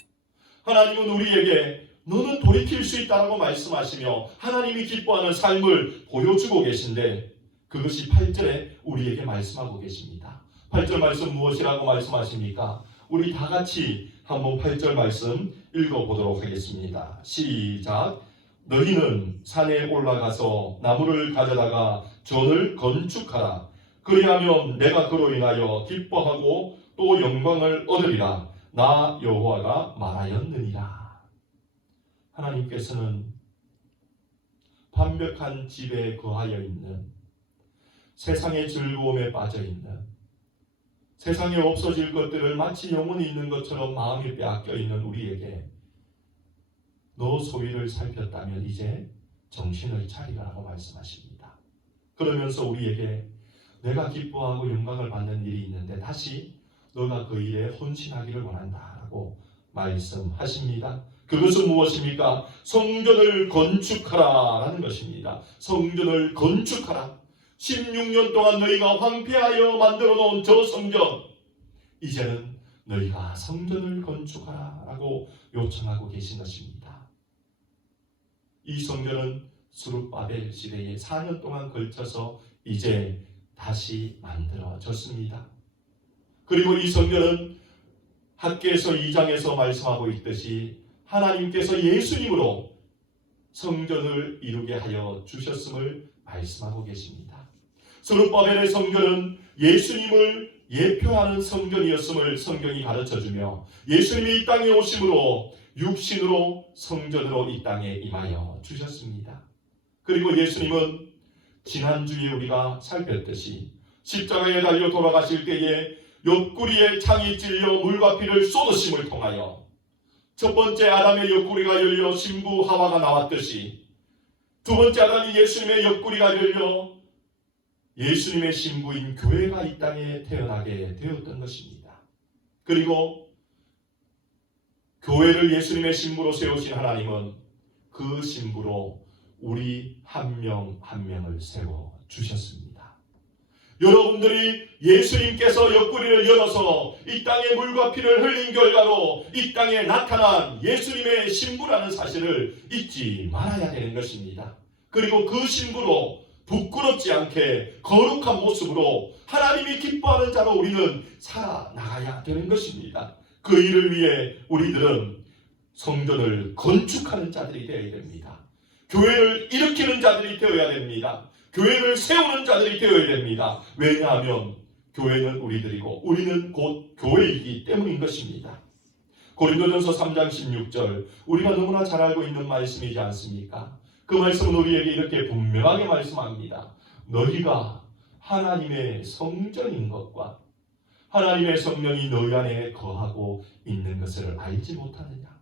하나님은 우리에게 너는 돌이킬 수 있다고 말씀하시며 하나님이 기뻐하는 삶을 보여주고 계신데, 그것이 8절에 우리에게 말씀하고 계십니다. 8절 말씀 무엇이라고 말씀하십니까? 우리 다 같이 한번 8절 말씀 읽어보도록 하겠습니다. 시작. 너희는 산에 올라가서 나무를 가져다가 전을 건축하라. 그리하면 내가 그로 인하여 기뻐하고 또 영광을 얻으리라. 나 여호와가 말하였느니라. 하나님께서는 완벽한 집에 거하여 있는, 세상의 즐거움에 빠져 있는, 세상에 없어질 것들을 마치 영혼이 있는 것처럼 마음이 빼앗겨 있는 우리에게 너 소위를 살폈다면 이제 정신을 차리라고 말씀하십니다. 그러면서 우리에게 내가 기뻐하고 영광을 받는 일이 있는데 다시 너가 그 일에 헌신하기를 원한다라고 말씀하십니다. 그것은 무엇입니까? 성전을 건축하라라는 것입니다. 성전을 건축하라. 16년 동안 너희가 황폐하여 만들어 놓은 저 성전, 이제는 너희가 성전을 건축하라라고 요청하고 계신 것입니다. 이 성전은 스룹바벨 시대에 4년 동안 걸쳐서 이제 다시 만들어졌습니다. 그리고 이 성전은 학개서 2장에서 말씀하고 있듯이 하나님께서 예수님으로 성전을 이루게 하여 주셨음을 말씀하고 계십니다. 스룹바벨의 성전은 예수님을 예표하는 성전이었음을 성경이 가르쳐주며, 예수님이 이 땅에 오심으로 육신으로 성전으로 이 땅에 임하여 주셨습니다. 그리고 예수님은 지난주에 우리가 살폈듯이 십자가에 달려 돌아가실 때에 옆구리에 창이 찔려 물과 피를 쏟으심을 통하여 첫 번째 아담의 옆구리가 열려 신부 하와가 나왔듯이 두 번째 아담이 예수님의 옆구리가 열려 예수님의 신부인 교회가 이 땅에 태어나게 되었던 것입니다. 그리고 교회를 예수님의 신부로 세우신 하나님은 그 신부로 우리 한 명 한 명을 세워 주셨습니다. 여러분들이 예수님께서 옆구리를 열어서 이 땅에 물과 피를 흘린 결과로 이 땅에 나타난 예수님의 신부라는 사실을 잊지 말아야 되는 것입니다. 그리고 그 신부로 부끄럽지 않게 거룩한 모습으로 하나님이 기뻐하는 자로 우리는 살아나가야 되는 것입니다. 그 일을 위해 우리들은 성전을 건축하는 자들이 되어야 됩니다. 교회를 일으키는 자들이 되어야 됩니다. 교회를 세우는 자들이 되어야 됩니다. 왜냐하면 교회는 우리들이고 우리는 곧 교회이기 때문인 것입니다. 고린도전서 3장 16절, 우리가 너무나 잘 알고 있는 말씀이지 않습니까? 그 말씀은 우리에게 이렇게 분명하게 말씀합니다. 너희가 하나님의 성전인 것과 하나님의 성령이 너희 안에 거하고 있는 것을 알지 못하느냐?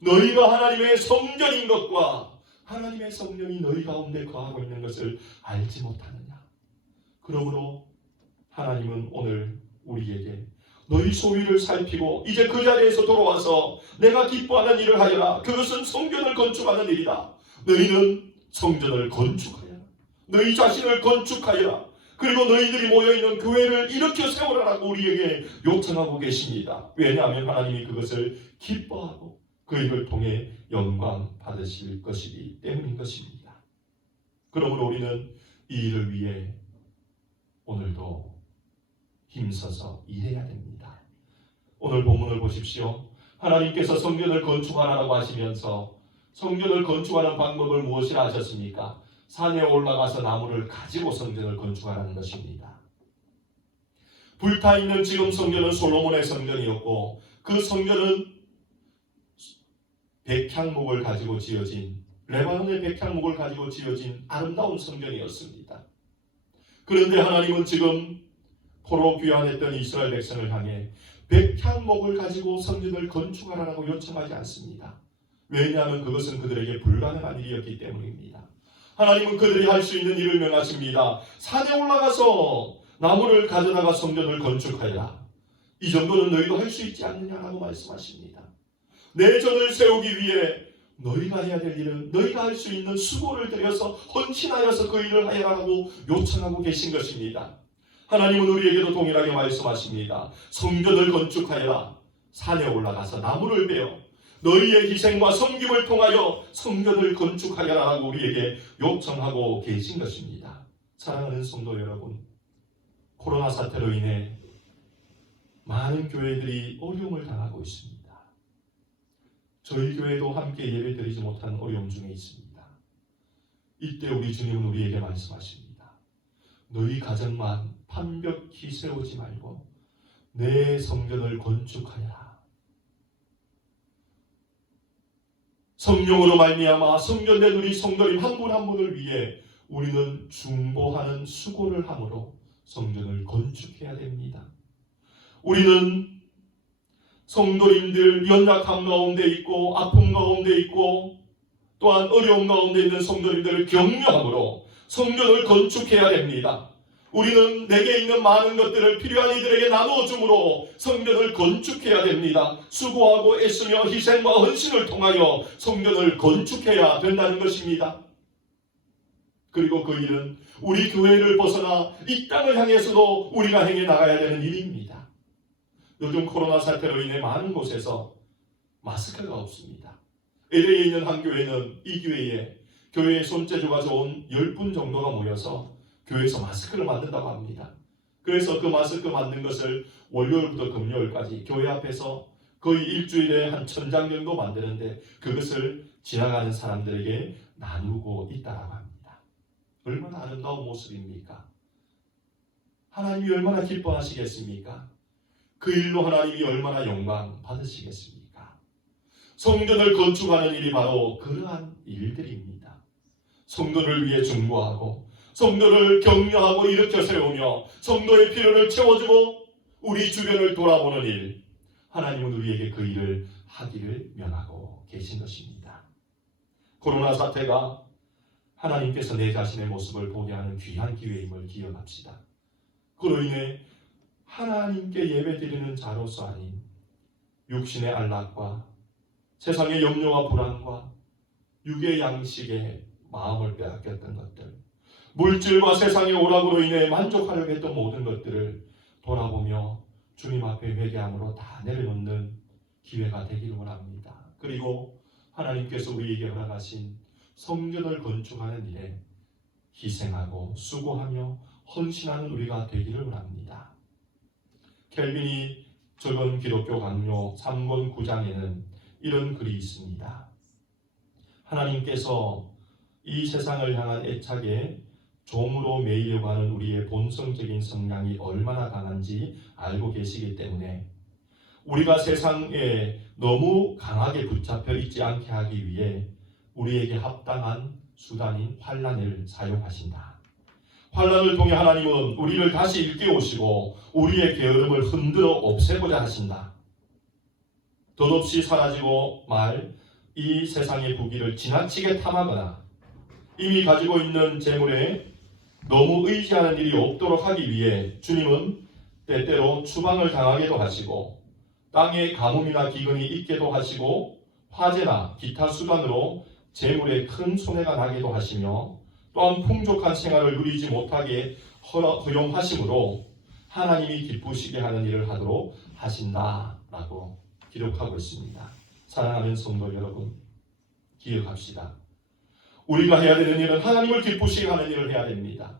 너희가 하나님의 성전인 것과 하나님의 성령이 너희 가운데 거하고 있는 것을 알지 못하느냐? 그러므로 하나님은 오늘 우리에게 너희 소위를 살피고 이제 그 자리에서 돌아와서 내가 기뻐하는 일을 하여라. 그것은 성전을 건축하는 일이다. 너희는 성전을 건축하여라. 너희 자신을 건축하여라. 그리고 너희들이 모여있는 교회를 일으켜 세우라라고 우리에게 요청하고 계십니다. 왜냐하면 하나님이 그것을 기뻐하고 그 일을 통해 영광 받으실 것이기 때문인 것입니다. 그러므로 우리는 이 일을 위해 오늘도 힘써서 일해야 됩니다. 오늘 본문을 보십시오. 하나님께서 성전을 건축하라고 하시면서 성전을 건축하는 방법을 무엇이라 하셨습니까? 산에 올라가서 나무를 가지고 성전을 건축하라는 것입니다. 불타있는 지금 성전은 솔로몬의 성전이었고 그 성전은 백향목을 가지고 지어진 레바논의 백향목을 가지고 지어진 아름다운 성전이었습니다. 그런데 하나님은 지금 포로 귀환했던 이스라엘 백성을 향해 백향목을 가지고 성전을 건축하라고 요청하지 않습니다. 왜냐하면 그것은 그들에게 불가능한 일이었기 때문입니다. 하나님은 그들이 할 수 있는 일을 명하십니다. 산에 올라가서 나무를 가져다가 성전을 건축하여라. 이 정도는 너희도 할 수 있지 않느냐라고 말씀하십니다. 내 전을 세우기 위해 너희가 해야 될 일은 너희가 할 수 있는 수고를 들여서 헌신하여서 그 일을 하여라고 요청하고 계신 것입니다. 하나님은 우리에게도 동일하게 말씀하십니다. 성전을 건축하여라. 산에 올라가서 나무를 베어 너희의 희생과 섬김을 통하여 성전을 건축하여라라고 우리에게 요청하고 계신 것입니다. 사랑하는 성도 여러분, 코로나 사태로 인해 많은 교회들이 어려움을 당하고 있습니다. 저희 교회도 함께 예배드리지 못한 어려움 중에 있습니다. 이때 우리 주님은 우리에게 말씀하십니다. 너희 가정만 판벽히 세우지 말고 내 성전을 건축하여라. 성령으로 말미암아 성전된 우리 성도님 한 분 한 분을 위해 우리는 중보하는 수고를 함으로 성전을 건축해야 됩니다. 우리는 성도님들 연약함 가운데 있고 아픔 가운데 있고 또한 어려움 가운데 있는 성도님들을 격려함으로 성전을 건축해야 됩니다. 우리는 내게 있는 많은 것들을 필요한 이들에게 나누어 줌으로 성전을 건축해야 됩니다. 수고하고 애쓰며 희생과 헌신을 통하여 성전을 건축해야 된다는 것입니다. 그리고 그 일은 우리 교회를 벗어나 이 땅을 향해서도 우리가 행해 나가야 되는 일입니다. 요즘 코로나 사태로 인해 많은 곳에서 마스크가 없습니다. LA에 있는 한 교회는 이 교회에 교회의 손재주가 좋은 10분 정도가 모여서 교회에서 마스크를 만든다고 합니다. 그래서 그 마스크 만든 것을 월요일부터 금요일까지 교회 앞에서 거의 일주일에 한 1000장 정도 만드는데 그것을 지나가는 사람들에게 나누고 있다고 합니다. 얼마나 아름다운 모습입니까? 하나님이 얼마나 기뻐하시겠습니까? 그 일로 하나님이 얼마나 영광 받으시겠습니까? 성전을 건축하는 일이 바로 그러한 일들입니다. 성도를 위해 중보하고 성도를 격려하고 일으켜 세우며 성도의 필요를 채워주고 우리 주변을 돌아보는 일, 하나님은 우리에게 그 일을 하기를 명하고 계신 것입니다. 코로나 사태가 하나님께서 내 자신의 모습을 보게 하는 귀한 기회임을 기억합시다. 그로 인해 하나님께 예배드리는 자로서 아닌 육신의 안락과 세상의 염려와 불안과 육의 양식에 마음을 빼앗겼던 것들, 물질과 세상의 오락으로 인해 만족하려고 했던 모든 것들을 돌아보며 주님 앞에 회개함으로 다 내려놓는 기회가 되기를 원합니다. 그리고 하나님께서 우리에게 허락하신 성전을 건축하는 일에 희생하고 수고하며 헌신하는 우리가 되기를 원합니다. 켈빈이 적은 기독교 강요 3권 9장에는 이런 글이 있습니다. 하나님께서 이 세상을 향한 애착에 종으로 매이려고 하는 우리의 본성적인 성향이 얼마나 강한지 알고 계시기 때문에 우리가 세상에 너무 강하게 붙잡혀 있지 않게 하기 위해 우리에게 합당한 수단인 환난을 사용하신다. 환난을 통해 하나님은 우리를 다시 일깨우시고 우리의 게으름을 흔들어 없애고자 하신다. 덧없이 사라지고 말 이 세상의 부귀를 지나치게 탐하거나 이미 가지고 있는 재물에 너무 의지하는 일이 없도록 하기 위해 주님은 때때로 추방을 당하게도 하시고 땅에 가뭄이나 기근이 있게도 하시고 화재나 기타 수단으로 재물에 큰 손해가 나게도 하시며 또한 풍족한 생활을 누리지 못하게 허용하심으로 하나님이 기쁘시게 하는 일을 하도록 하신다라고 기록하고 있습니다. 사랑하는 성도 여러분, 기억합시다. 우리가 해야 되는 일은 하나님을 기쁘시게 하는 일을 해야 됩니다.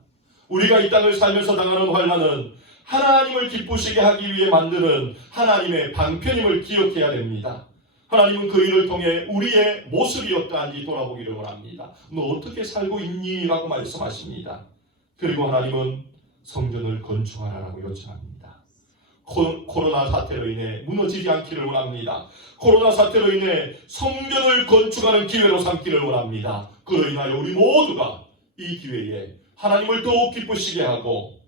우리가 이 땅을 살면서 당하는 환난은 하나님을 기쁘시게 하기 위해 만드는 하나님의 방편임을 기억해야 됩니다. 하나님은 그 일을 통해 우리의 모습이 어떠한지 돌아보기를 원합니다. 너 어떻게 살고 있니? 라고 말씀하십니다. 그리고 하나님은 성전을 건축하라고 요청합니다. 코로나 사태로 인해 무너지지 않기를 원합니다. 코로나 사태로 인해 성전을 건축하는 기회로 삼기를 원합니다. 그로 인하여 우리 모두가 이 기회에 하나님을 더욱 기쁘시게 하고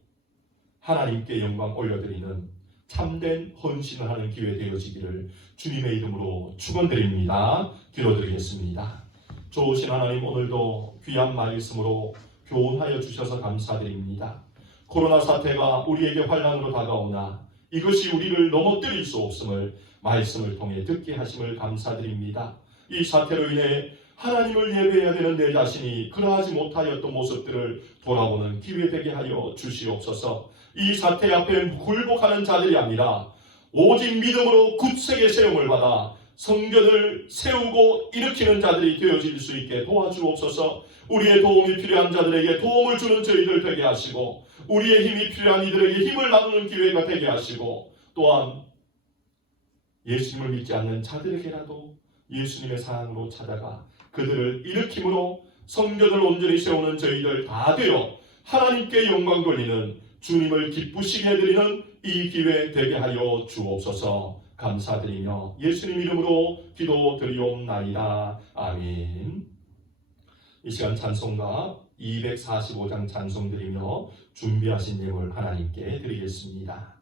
하나님께 영광 올려드리는 참된 헌신을 하는 기회 되어지기를 주님의 이름으로 축원드립니다. 기도드리겠습니다. 좋으신 하나님, 오늘도 귀한 말씀으로 교훈하여 주셔서 감사드립니다. 코로나 사태가 우리에게 환난으로 다가오나 이것이 우리를 넘어뜨릴 수 없음을 말씀을 통해 듣게 하심을 감사드립니다. 이 사태로 인해 하나님을 예배해야 되는 내 자신이 그러하지 못하였던 모습들을 돌아보는 기회 되게 하여 주시옵소서. 이 사태 앞에 굴복하는 자들이 아니라 오직 믿음으로 굳세게 세움을 받아 성전을 세우고 일으키는 자들이 되어질 수 있게 도와주옵소서. 우리의 도움이 필요한 자들에게 도움을 주는 저희들 되게 하시고 우리의 힘이 필요한 이들에게 힘을 나누는 기회가 되게 하시고 또한 예수님을 믿지 않는 자들에게라도 예수님의 사랑으로 찾아가 그들을 일으킴으로 성전을 온전히 세우는 저희들 다 되어 하나님께 영광 돌리는 주님을 기쁘시게 해드리는 이 기회 되게 하여 주옵소서. 감사드리며 예수님 이름으로 기도드리옵나이다. 아멘. 이 시간 찬송가 245장 찬송 드리며 준비하신 예물 하나님께 드리겠습니다.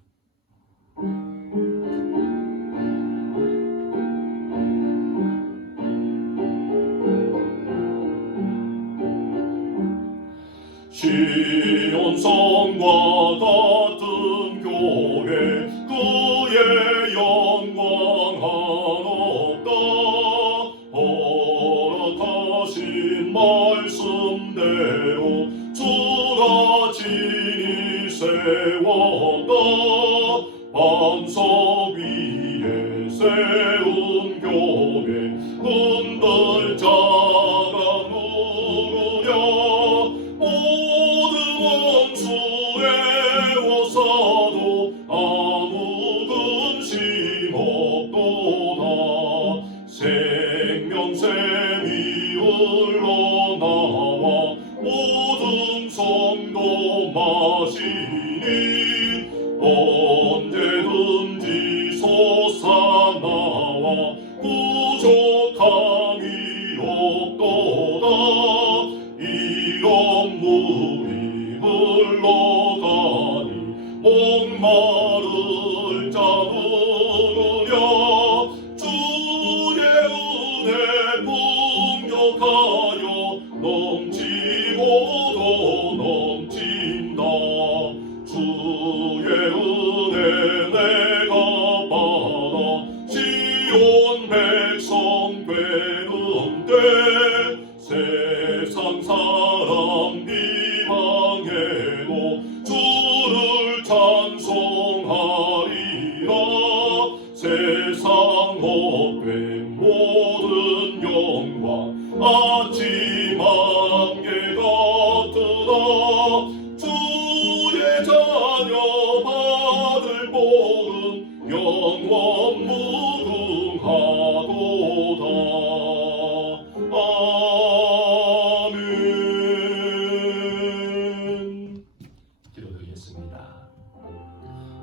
시온성과 같은 교회 그의 영광 한없다. 허락하신 말씀대로 주가 진히 세웠다. 반석 위에 세운 교회 흔들 자가 누르랴. 모든 원수의 워사도 아무 근심 없도다. 생명샘이 흘러나와 모든 성도 마시니 언제든지 솟아나와 부족함이 없도다. 이런 물이 흘러가니 목마를 자 누르랴. 주의 은혜 풍족하여 넘치고도 넘친다. 주의 은혜 내가 받아 시온 백성 되는데 세상 사람 비방해도 주를 찬송하리라. 세상 헛된 모든 영광 아침 안개 같으나 주의 자녀 받을 복은 영원 무궁하도다.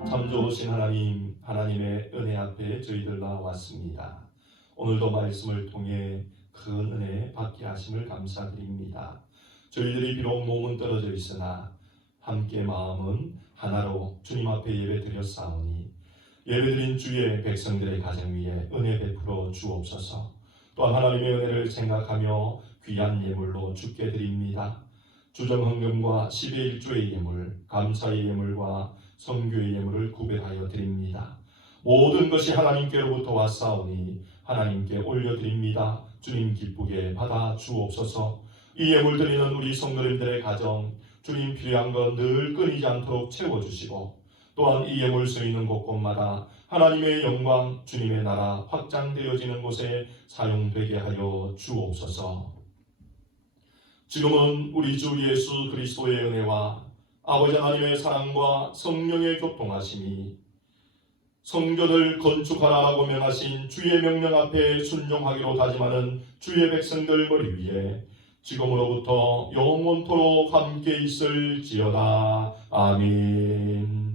참 좋으신 하나님, 하나님의 은혜 앞에 저희들 나왔습니다. 오늘도 말씀을 통해 큰 은혜 받게 하심을 감사드립니다. 저희들이 비록 몸은 떨어져 있으나 함께 마음은 하나로 주님 앞에 예배 드렸사오니 예배드린 주의 백성들의 가정 위에 은혜 베풀어 주옵소서. 또한 하나님의 은혜를 생각하며 귀한 예물로 주께 드립니다. 주정헌금과 10의 1조의 예물, 감사의 예물과 선교의 예물을 구별하여 드립니다. 모든 것이 하나님께로부터 왔사오니 하나님께 올려드립니다. 주님 기쁘게 받아 주옵소서. 이 예물 드리는 우리 성도님들의 가정, 주님 필요한 것 늘 끊이지 않도록 채워주시고, 또한 이 예물 쓰이는 곳곳마다 하나님의 영광, 주님의 나라 확장되어지는 곳에 사용되게 하여 주옵소서. 지금은 우리 주 예수 그리스도의 은혜와 아버지 하나님의 사랑과 성령의 교통하심이 성전을 건축하라고 명하신 주의 명령 앞에 순종하기로 다짐하는 주의 백성들 머리 위에 지금으로부터 영원토록 함께 있을지어다. 아멘.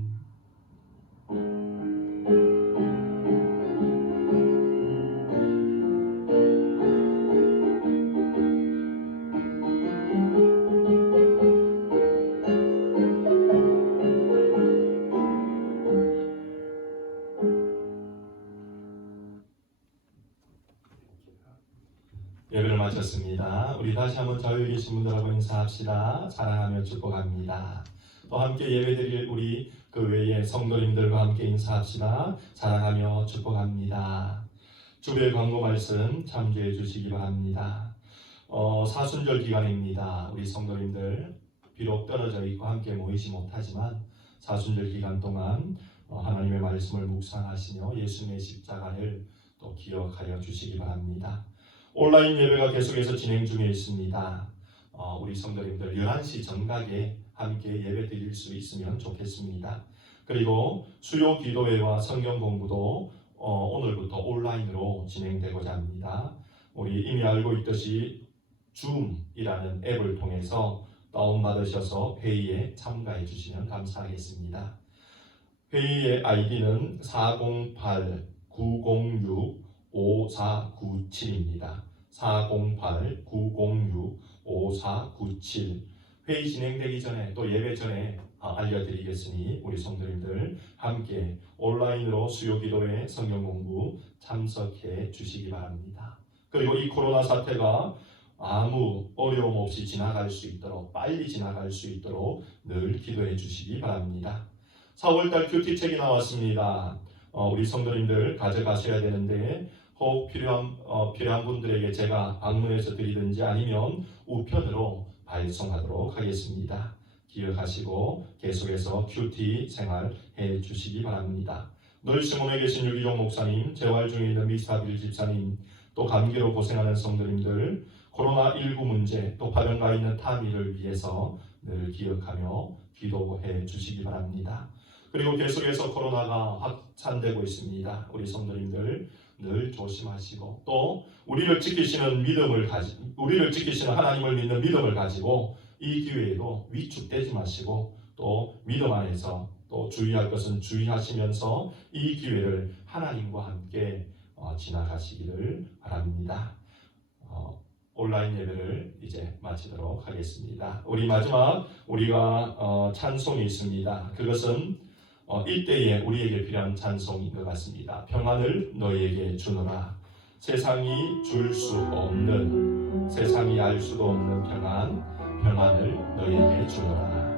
예배를 마쳤습니다. 우리 다시 한번 자유에 계신 분들하고 인사합시다. 사랑하며 축복합니다. 또 함께 예배드릴 우리 그 외의 성도님들과 함께 인사합시다. 사랑하며 축복합니다. 주의 광고 말씀 참조해 주시기 바랍니다. 사순절 기간입니다. 우리 성도님들 비록 떨어져 있고 함께 모이지 못하지만 사순절 기간 동안 하나님의 말씀을 묵상하시며 예수님의 십자가를 또 기억하여 주시기 바랍니다. 온라인 예배가 계속해서 진행 중에 있습니다. 우리 성도님들 11시 정각에 함께 예배 드릴 수 있으면 좋겠습니다. 그리고 수요 기도회와 성경 공부도 오늘부터 온라인으로 진행되고자 합니다. 우리 이미 알고 있듯이 줌이라는 앱을 통해서 다운받으셔서 회의에 참가해 주시면 감사하겠습니다. 회의의 아이디는 408-906-5497입니다. 408-906-5497. 회의 진행되기 전에 또 예배 전에 알려드리겠으니 우리 성도님들 함께 온라인으로 수요기도회 성경공부 참석해 주시기 바랍니다. 그리고 이 코로나 사태가 아무 어려움 없이 지나갈 수 있도록, 빨리 지나갈 수 있도록 늘 기도해 주시기 바랍니다. 4월달 큐티책이 나왔습니다. 우리 성도님들 가져가셔야 되는데 혹 필요한 분들에게 제가 방문해서 드리든지 아니면 우편으로 발송하도록 하겠습니다. 기억하시고 계속해서 큐티 생활해 주시기 바랍니다. 늘 승원에 계신 유기종 목사님, 재활 중에 있는 미스타빌 집사님, 또 감기로 고생하는 성도님들, 코로나19 문제, 또 발병가 있는 타미를 위해서 늘 기억하며 기도해 주시기 바랍니다. 그리고 계속해서 코로나가 확산되고 있습니다. 우리 성도님들 늘 조심하시고 또 우리를 지키시는 하나님을 믿는 믿음을 가지고 이 기회에도 위축되지 마시고 또 믿음 안에서 또 주의할 것은 주의하시면서 이 기회를 하나님과 함께 지나가시기를 바랍니다. 온라인 예배를 이제 마치도록 하겠습니다. 우리 마지막 우리가 찬송이 있습니다. 그것은 이때에 우리에게 필요한 찬송인 것 같습니다. 평안을 너희에게 주노라. 세상이 줄 수 없는, 세상이 알 수도 없는 평안을 너희에게 주노라.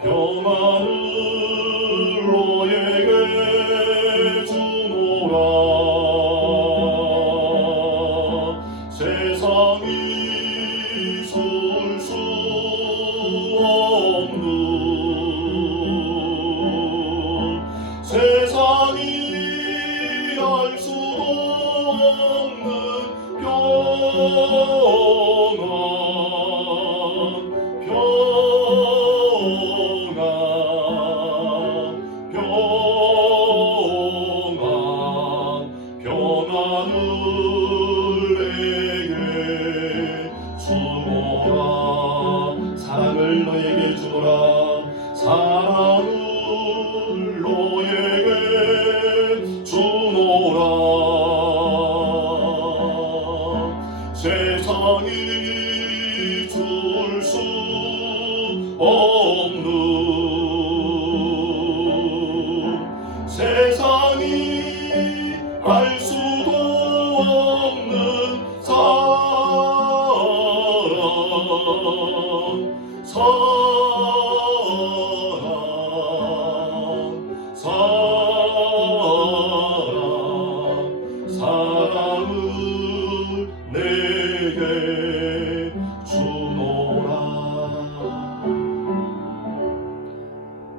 평안을 너희에게 주노라. 세상이 줄 수 없는, 세상이 알 수도 없는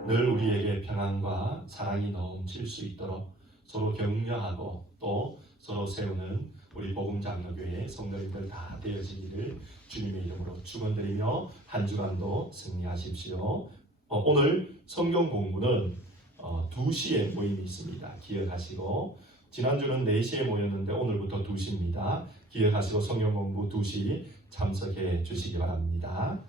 늘 우리에게 평안과 사랑이 넘칠 수 있도록 서로 격려하고 또 서로 세우는 우리 복음장로교회 성도님들 다 되어지기를 주님의 이름으로 축원드리며 한 주간도 승리하십시오. 오늘 성경 공부는 2시에 모임이 있습니다. 기억하시고 지난주는 4시에 모였는데 오늘부터 2시입니다. 기억하시고 성경 공부 2시 참석해 주시기 바랍니다.